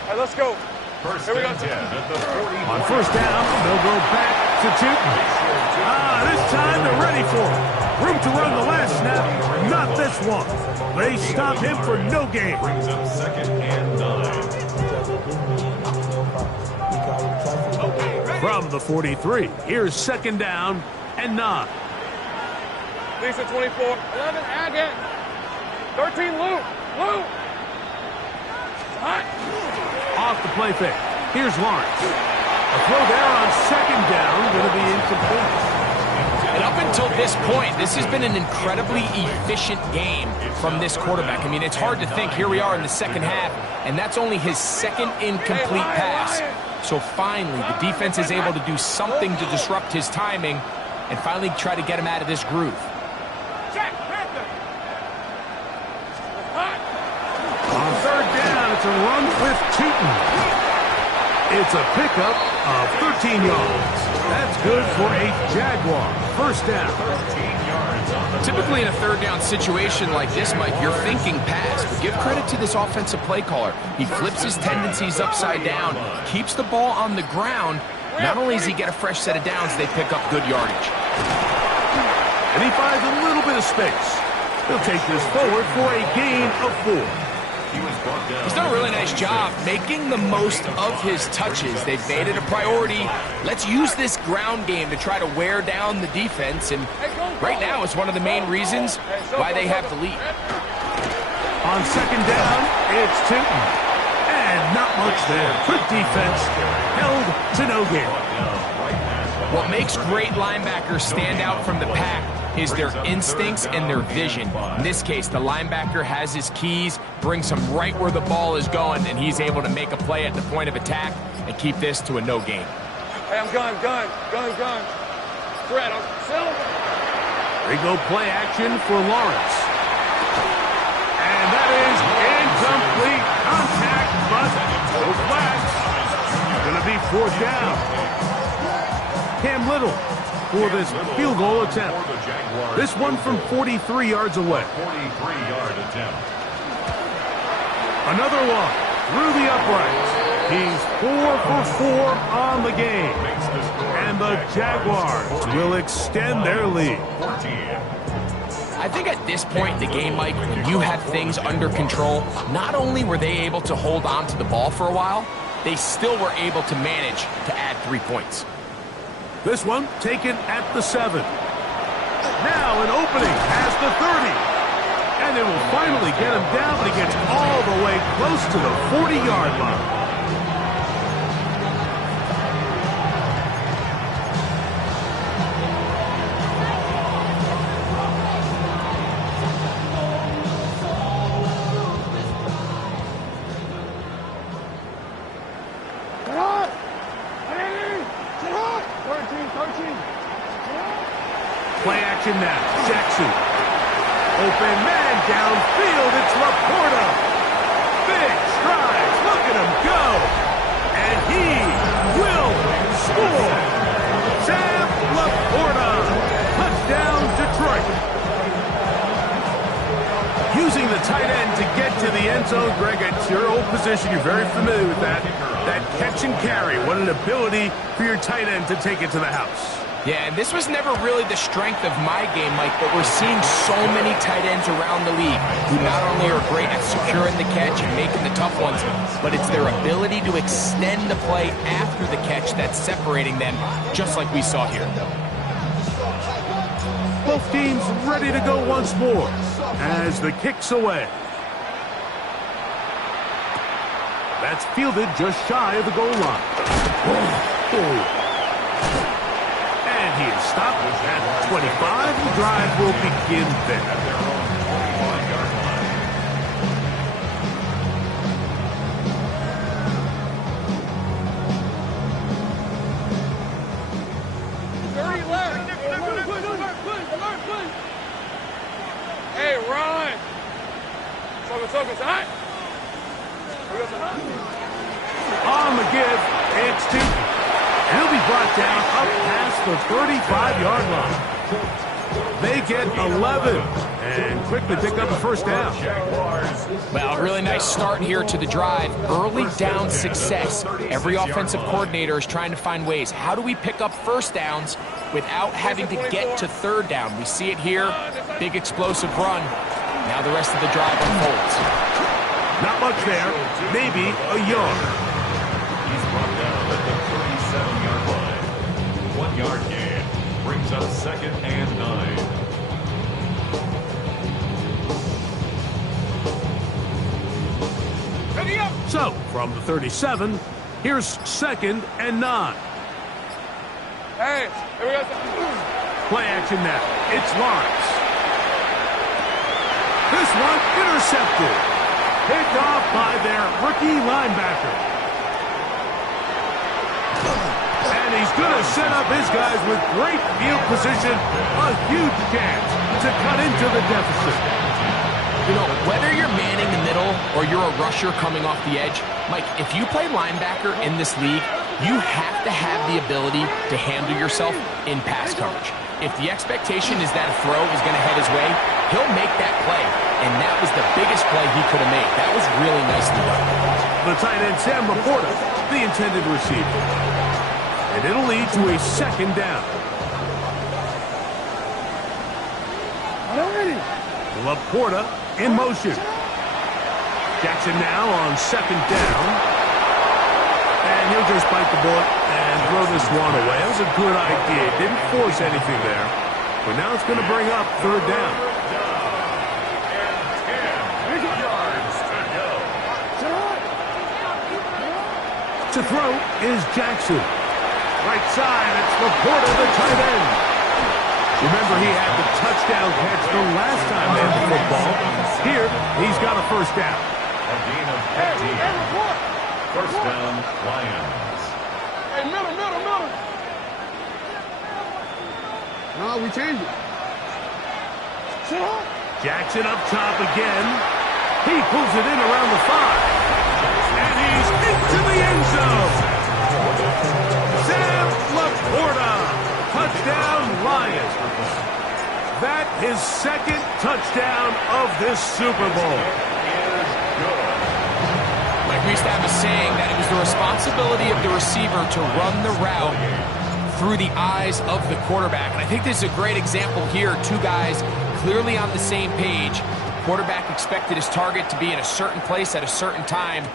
right, let's go. First and 10 at the 40. On first down, they'll go back to Cheaton. This time they're ready for it. Room to run the last snap, not this one. They stop him for no gain. Brings up second and 9. From the 43, here's second down and 9. Lisa 24, 11 Agate, 13 Luke. Off the play fake. Here's Lawrence. A throw there on second down, going to be incomplete. And up and until this point, this has been an incredibly efficient game from this quarterback. I mean, it's hard to think. Here we are in the second half, and that's only his second incomplete pass. So finally, the defense is able to do something to disrupt his timing and finally try to get him out of this groove. On third down, it's a run with Tootin. It's a pickup of 13 yards. That's good for a Jaguar first down. Typically in a third down situation like this, Mike, you're thinking pass, but give credit to this offensive play caller. He flips his tendencies upside down, keeps the ball on the ground. Not only does he get a fresh set of downs, they pick up good yardage. And he finds a little bit of space. He'll take this forward for a gain of 4. He's done a really nice job making the most of his touches. They've made it a priority. Let's use this ground game to try to wear down the defense, and right now it's one of the main reasons why they have the lead. On second down, it's Tootin. And not much there. Good defense, held to no gain. What makes great linebackers stand out from the pack is their instincts and their vision. In this case, the linebacker has his keys, brings him right where the ball is going, and he's able to make a play at the point of attack and keep this to a no gain. Hey, I'm gun. Fred, I'm still. They go play action for Lawrence. And that is incomplete contact, but no flags. Going to be fourth down. Cam Little for this field goal attempt. This one from 43 yards away. 43-yard attempt. Another one through the uprights. He's 4 for 4 on the game. And the Jaguars will extend their lead. I think at this point in the game, Mike, when you have things under control, not only were they able to hold on to the ball for a while, they still were able to manage to add 3 points. This one taken at the 7. Now an opening past the 30. And they will finally get him down, but he gets all the way close to the 40-yard line. Play action now. Jackson. Open man downfield. It's Laporta. Big strides. Look at him go. And he will score. Sam Laporta. Touchdown, Detroit. Using the tight end to get to the end zone. Greg, it's your old position. You're very familiar with that. That catch and carry. What an ability for your tight end to take it to the house. Yeah, and this was never really the strength of my game, Mike, but we're seeing so many tight ends around the league who not only are great at securing the catch and making the tough ones, but it's their ability to extend the play after the catch that's separating them, just like we saw here. Both teams ready to go once more as the kick's away. That's fielded just shy of the goal line. And he is stopped at 25. The drive will begin there. Hey, Ron. Focus, hot. On the give, it's Tootin. And he'll be brought down up past the 35-yard line. They get 11 and quickly pick up a first down. Well, a really nice start here to the drive. Early down success. Every offensive coordinator is trying to find ways. How do we pick up first downs without having to get to third down? We see it here. Big explosive run. Now the rest of the drive unfolds. Not much there. Maybe a yard. He's brought down at the 37-yard line. 1 yard gain brings up 2nd and 9. So, from the 37, here's 2nd and 9. Hey, here we go. Play action now. It's Lawrence. This one intercepted. Picked off by their rookie linebacker. And he's going to set up his guys with great field position. A huge chance to cut into the deficit. You know, whether you're manning the middle or you're a rusher coming off the edge, Mike, if you play linebacker in this league, you have to have the ability to handle yourself in pass coverage. If the expectation is that a throw is going to head his way, he'll make that play. And that was the biggest play he could have made. That was really nicely done. The tight end, Sam Laporta, the intended receiver. And it'll lead to a second down. Laporta in motion. Jackson now on second down. And he'll just bite the bullet and throw this one away. That was a good idea. Didn't force anything there. But now it's going to bring up third down. To throw is Jackson. Right side, it's Laporta, the tight end. Remember, he had the touchdown catch the last time they had the football. Here, he's got a first down. A gain of 15. First down, Lions. Hey, middle. No, we changed it. Jackson up top again. He pulls it in around the 5. And he's into the end zone. Sam Laporta. Touchdown, Lions. That his second touchdown of this Super Bowl. Like we used to have a saying that it was the responsibility of the receiver to run the route through the eyes of the quarterback. And I think this is a great example here. Two guys clearly on the same page. Quarterback expected his target to be in a certain place at a certain time.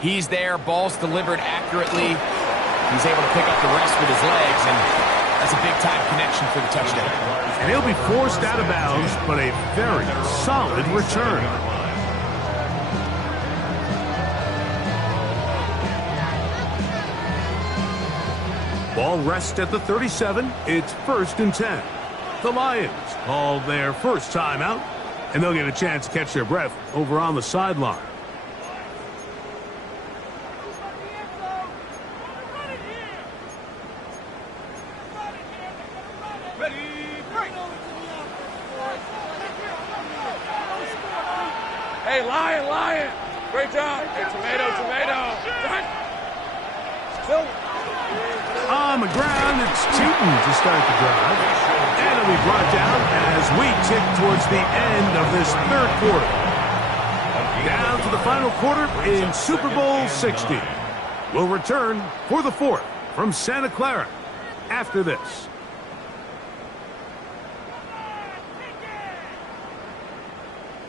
He's there, ball's delivered accurately. He's able to pick up the rest with his legs, and that's a big-time connection for the touchdown. And he'll be forced out of bounds, but a very solid return. Ball rests at the 37. It's 1st and 10. The Lions call their first timeout, and they'll get a chance to catch their breath over on the sideline. Hey, Lion. Great job. Hey, tomato. Silver. On the ground, it's Tootin to start the drive. And it'll be brought down as we tick towards the end of this third quarter. Down to the final quarter in Super Bowl 60. We'll return for the fourth from Santa Clara after this.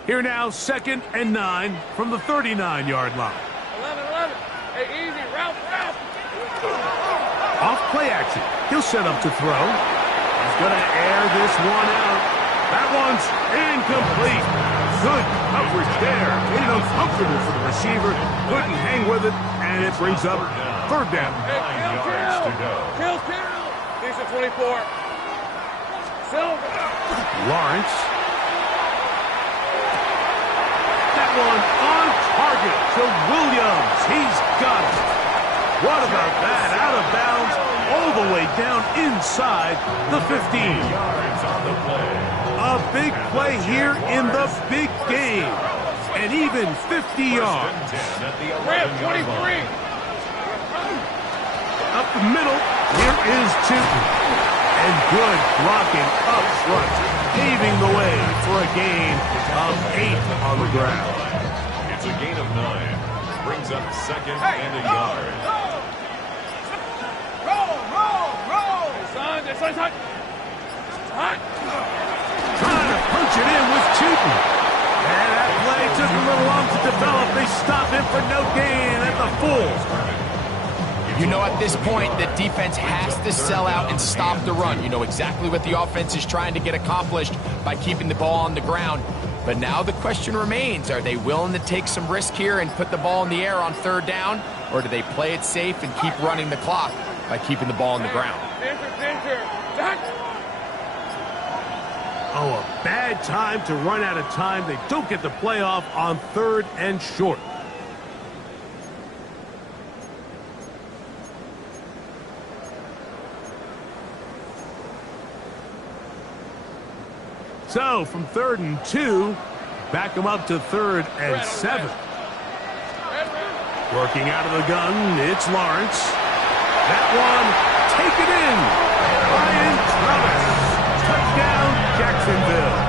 Here now, 2nd and 9 from the 39-yard line. 11. Hey, easy. Route. Off play action. He'll set up to throw. He's going to air this one out. That one's incomplete. Good coverage there. Made it uncomfortable for the receiver. Couldn't hang with it, and it brings up third down. Hey, kill. Decent 24. Silver. Lawrence. That one on target to Williams. He's got it. What about that? Out of bounds, all the way down inside the 15. A big play here in the big game. And even 50 yards. Ram, 23. Up the middle, here is Tootin. And good blocking up front, paving the way for a gain of 8 on the ground. It's a gain of 9. Brings up 2nd and a yard. Roll. Son. Hot. Trying to punch it in with Tootin. And that play took a little long to develop. They stop him for no gain at the full. You know, at this point, the defense has to sell out and stop the run. You know exactly what the offense is trying to get accomplished by keeping the ball on the ground. But now the question remains, are they willing to take some risk here and put the ball in the air on third down? Or do they play it safe and keep running the clock by keeping the ball on the ground? Pincher. Oh, a bad time to run out of time. They don't get the playoff on 3rd and short. So, from 3rd and 2, back them up to 3rd and 7. Working out of the gun, it's Lawrence. That one, take it in. Ryan Thomas. Touchdown, Jacksonville.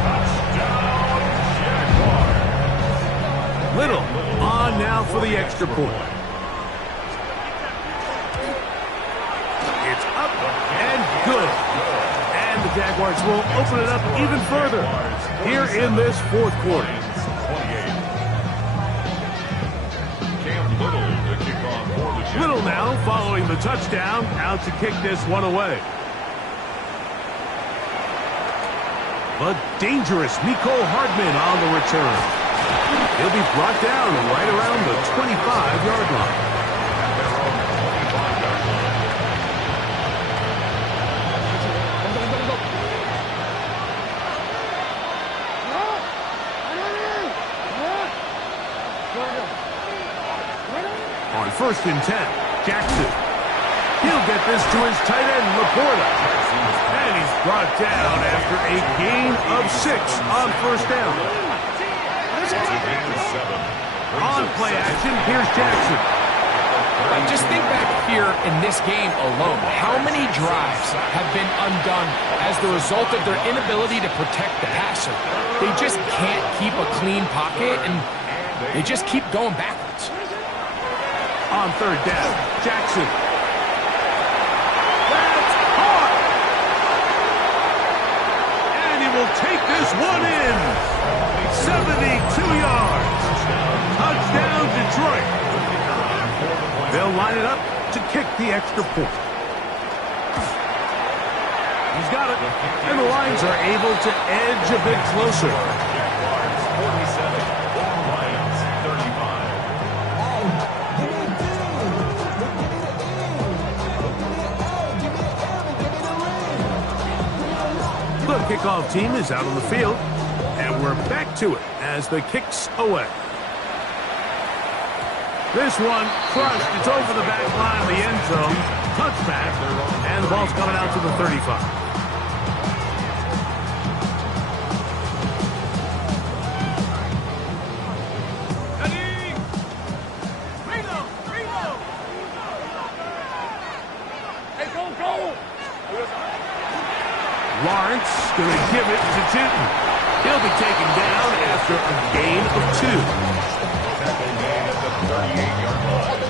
Touchdown, Jaguars. Little on now for the extra point. It's up and good. And the Jaguars will open it up even further here in this 4th quarter. Little now following the touchdown, out to kick this one away. But dangerous Mecole Hardman on the return. He'll be brought down right around the 25-yard line. On 1st and 10, Jackson. He'll get this to his tight end, Laporta. And he's brought down after a gain of 6 on 1st down. On play action, here's Jackson. Just think back here in this game alone. How many drives have been undone as the result of their inability to protect the passer? They just can't keep a clean pocket, and they just keep going backwards. On 3rd down, Jackson. That's caught! And he will take this one in. 72 yards. Touchdown, Detroit. They'll line it up to kick the extra point. He's got it. And the Lions are able to edge a bit closer. Jaguars 47, Lions 35. The kickoff team is out on the field, and we're back to it as the kick's away. This one crushed. It's over the back line of the end zone. Touchback, and the ball's coming out to the 35. Lawrence going to give it to Tootin. He'll be taken down after a gain of 2. Tackle gain at the 38-yard line.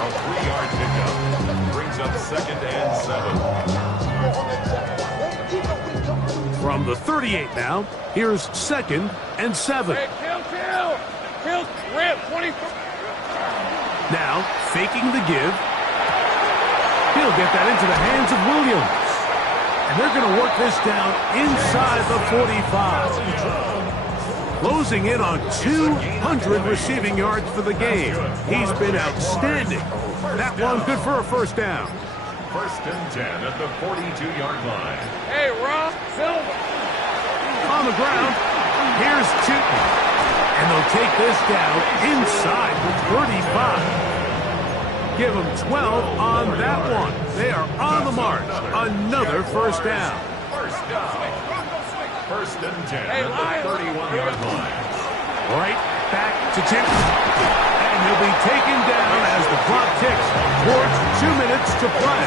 A 3-yard pickup brings up 2nd and 7. From the 38 now, here's 2nd and 7. Hey, kill, rip, 24. Now, faking the give. He'll get that into the hands of Williams. And they're going to work this down inside the 45. Closing in on 200 receiving yards for the game. He's been outstanding. That one good for a 1st down. 1st and 10 at the 42-yard line. Hey, Rob, Silver. On the ground, here's Tootin. And they'll take this down inside the 35. Give them 12 on that one. They are on the march. Another 1st down. 1st down. 1st and 10 at the 31-yard line. Right back to Tootin. And he'll be taken down as the clock ticks towards 2 minutes to play.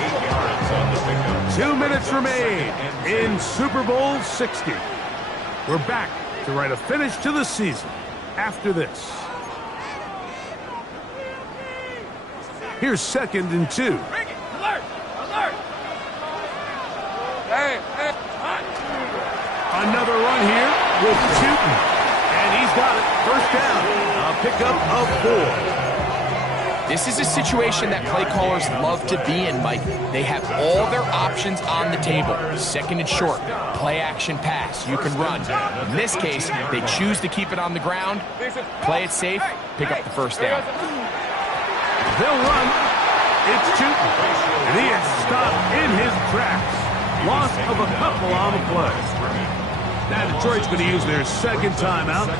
8 yards on the pickup. 2 minutes remain in Super Bowl 60. We're back to write a finish to the season after this. Here's 2nd and 2. Alert! Hey, hot. Another run here with Tootin. And he's got it. 1st down. A pickup of 4. This is a situation that play callers love to be in, Mike. They have all their options on the table. 2nd and short, play action pass. You can run. In this case, they choose to keep it on the ground, play it safe, pick up the 1st down. They'll run. It's Chutin, and he is stopped in his tracks. Loss of a couple on the play. Now Detroit's going to use their second timeout.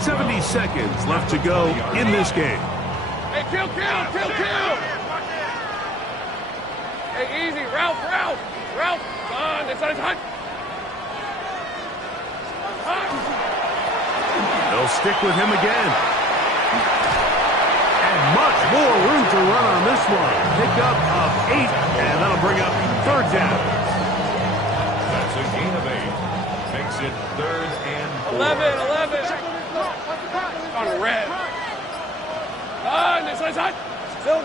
70 seconds left to go in this game. Hey, kill! Hey, easy, Ralph! On, this side's hot! They'll stick with him again. And much more room to run on this one. Pickup of 8, and that'll bring up third down. That's a gain of 8. Makes it 3rd and 4. 11. On red. On, this side's hot! Still.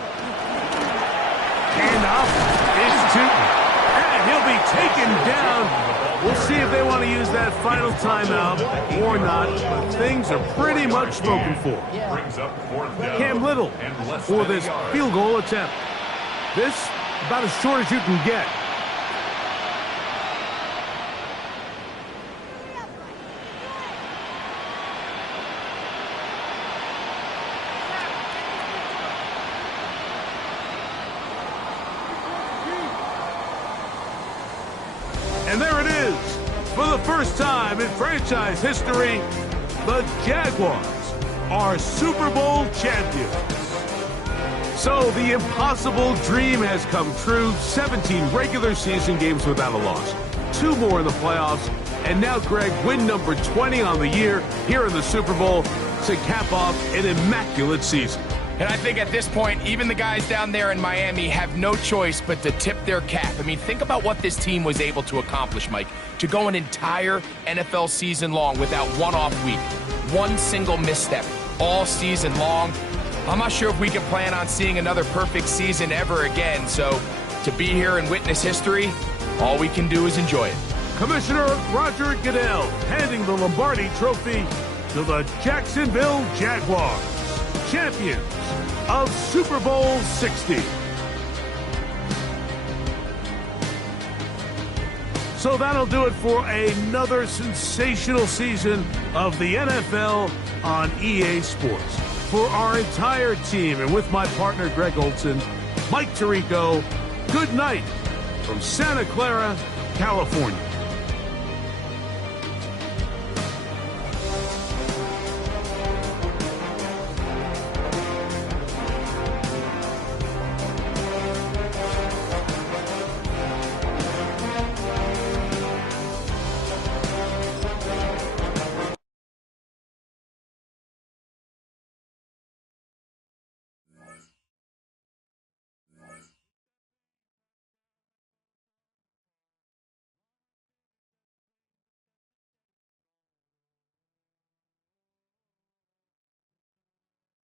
And off is Chutin. And he'll be taken down. We'll see if they want to use that final timeout or not, but things are pretty much spoken for. Brings up 4th down. Cam Little for this field goal attempt. This about as short as you can get. And there it is. For the first time in franchise history, the Jaguars are Super Bowl champions. So the impossible dream has come true. 17 regular season games without a loss. 2 more in the playoffs. And now, Greg, win number 20 on the year here in the Super Bowl to cap off an immaculate season. And I think at this point, even the guys down there in Miami have no choice but to tip their cap. I mean, think about what this team was able to accomplish, Mike. To go an entire NFL season long without one off week. One single misstep all season long. I'm not sure if we can plan on seeing another perfect season ever again. So to be here and witness history, all we can do is enjoy it. Commissioner Roger Goodell handing the Lombardi Trophy to the Jacksonville Jaguars, champions of Super Bowl 60. So that'll do it for another sensational season of the NFL on EA Sports. For our entire team and with my partner Greg Olson, Mike Tirico, good night from Santa Clara, California.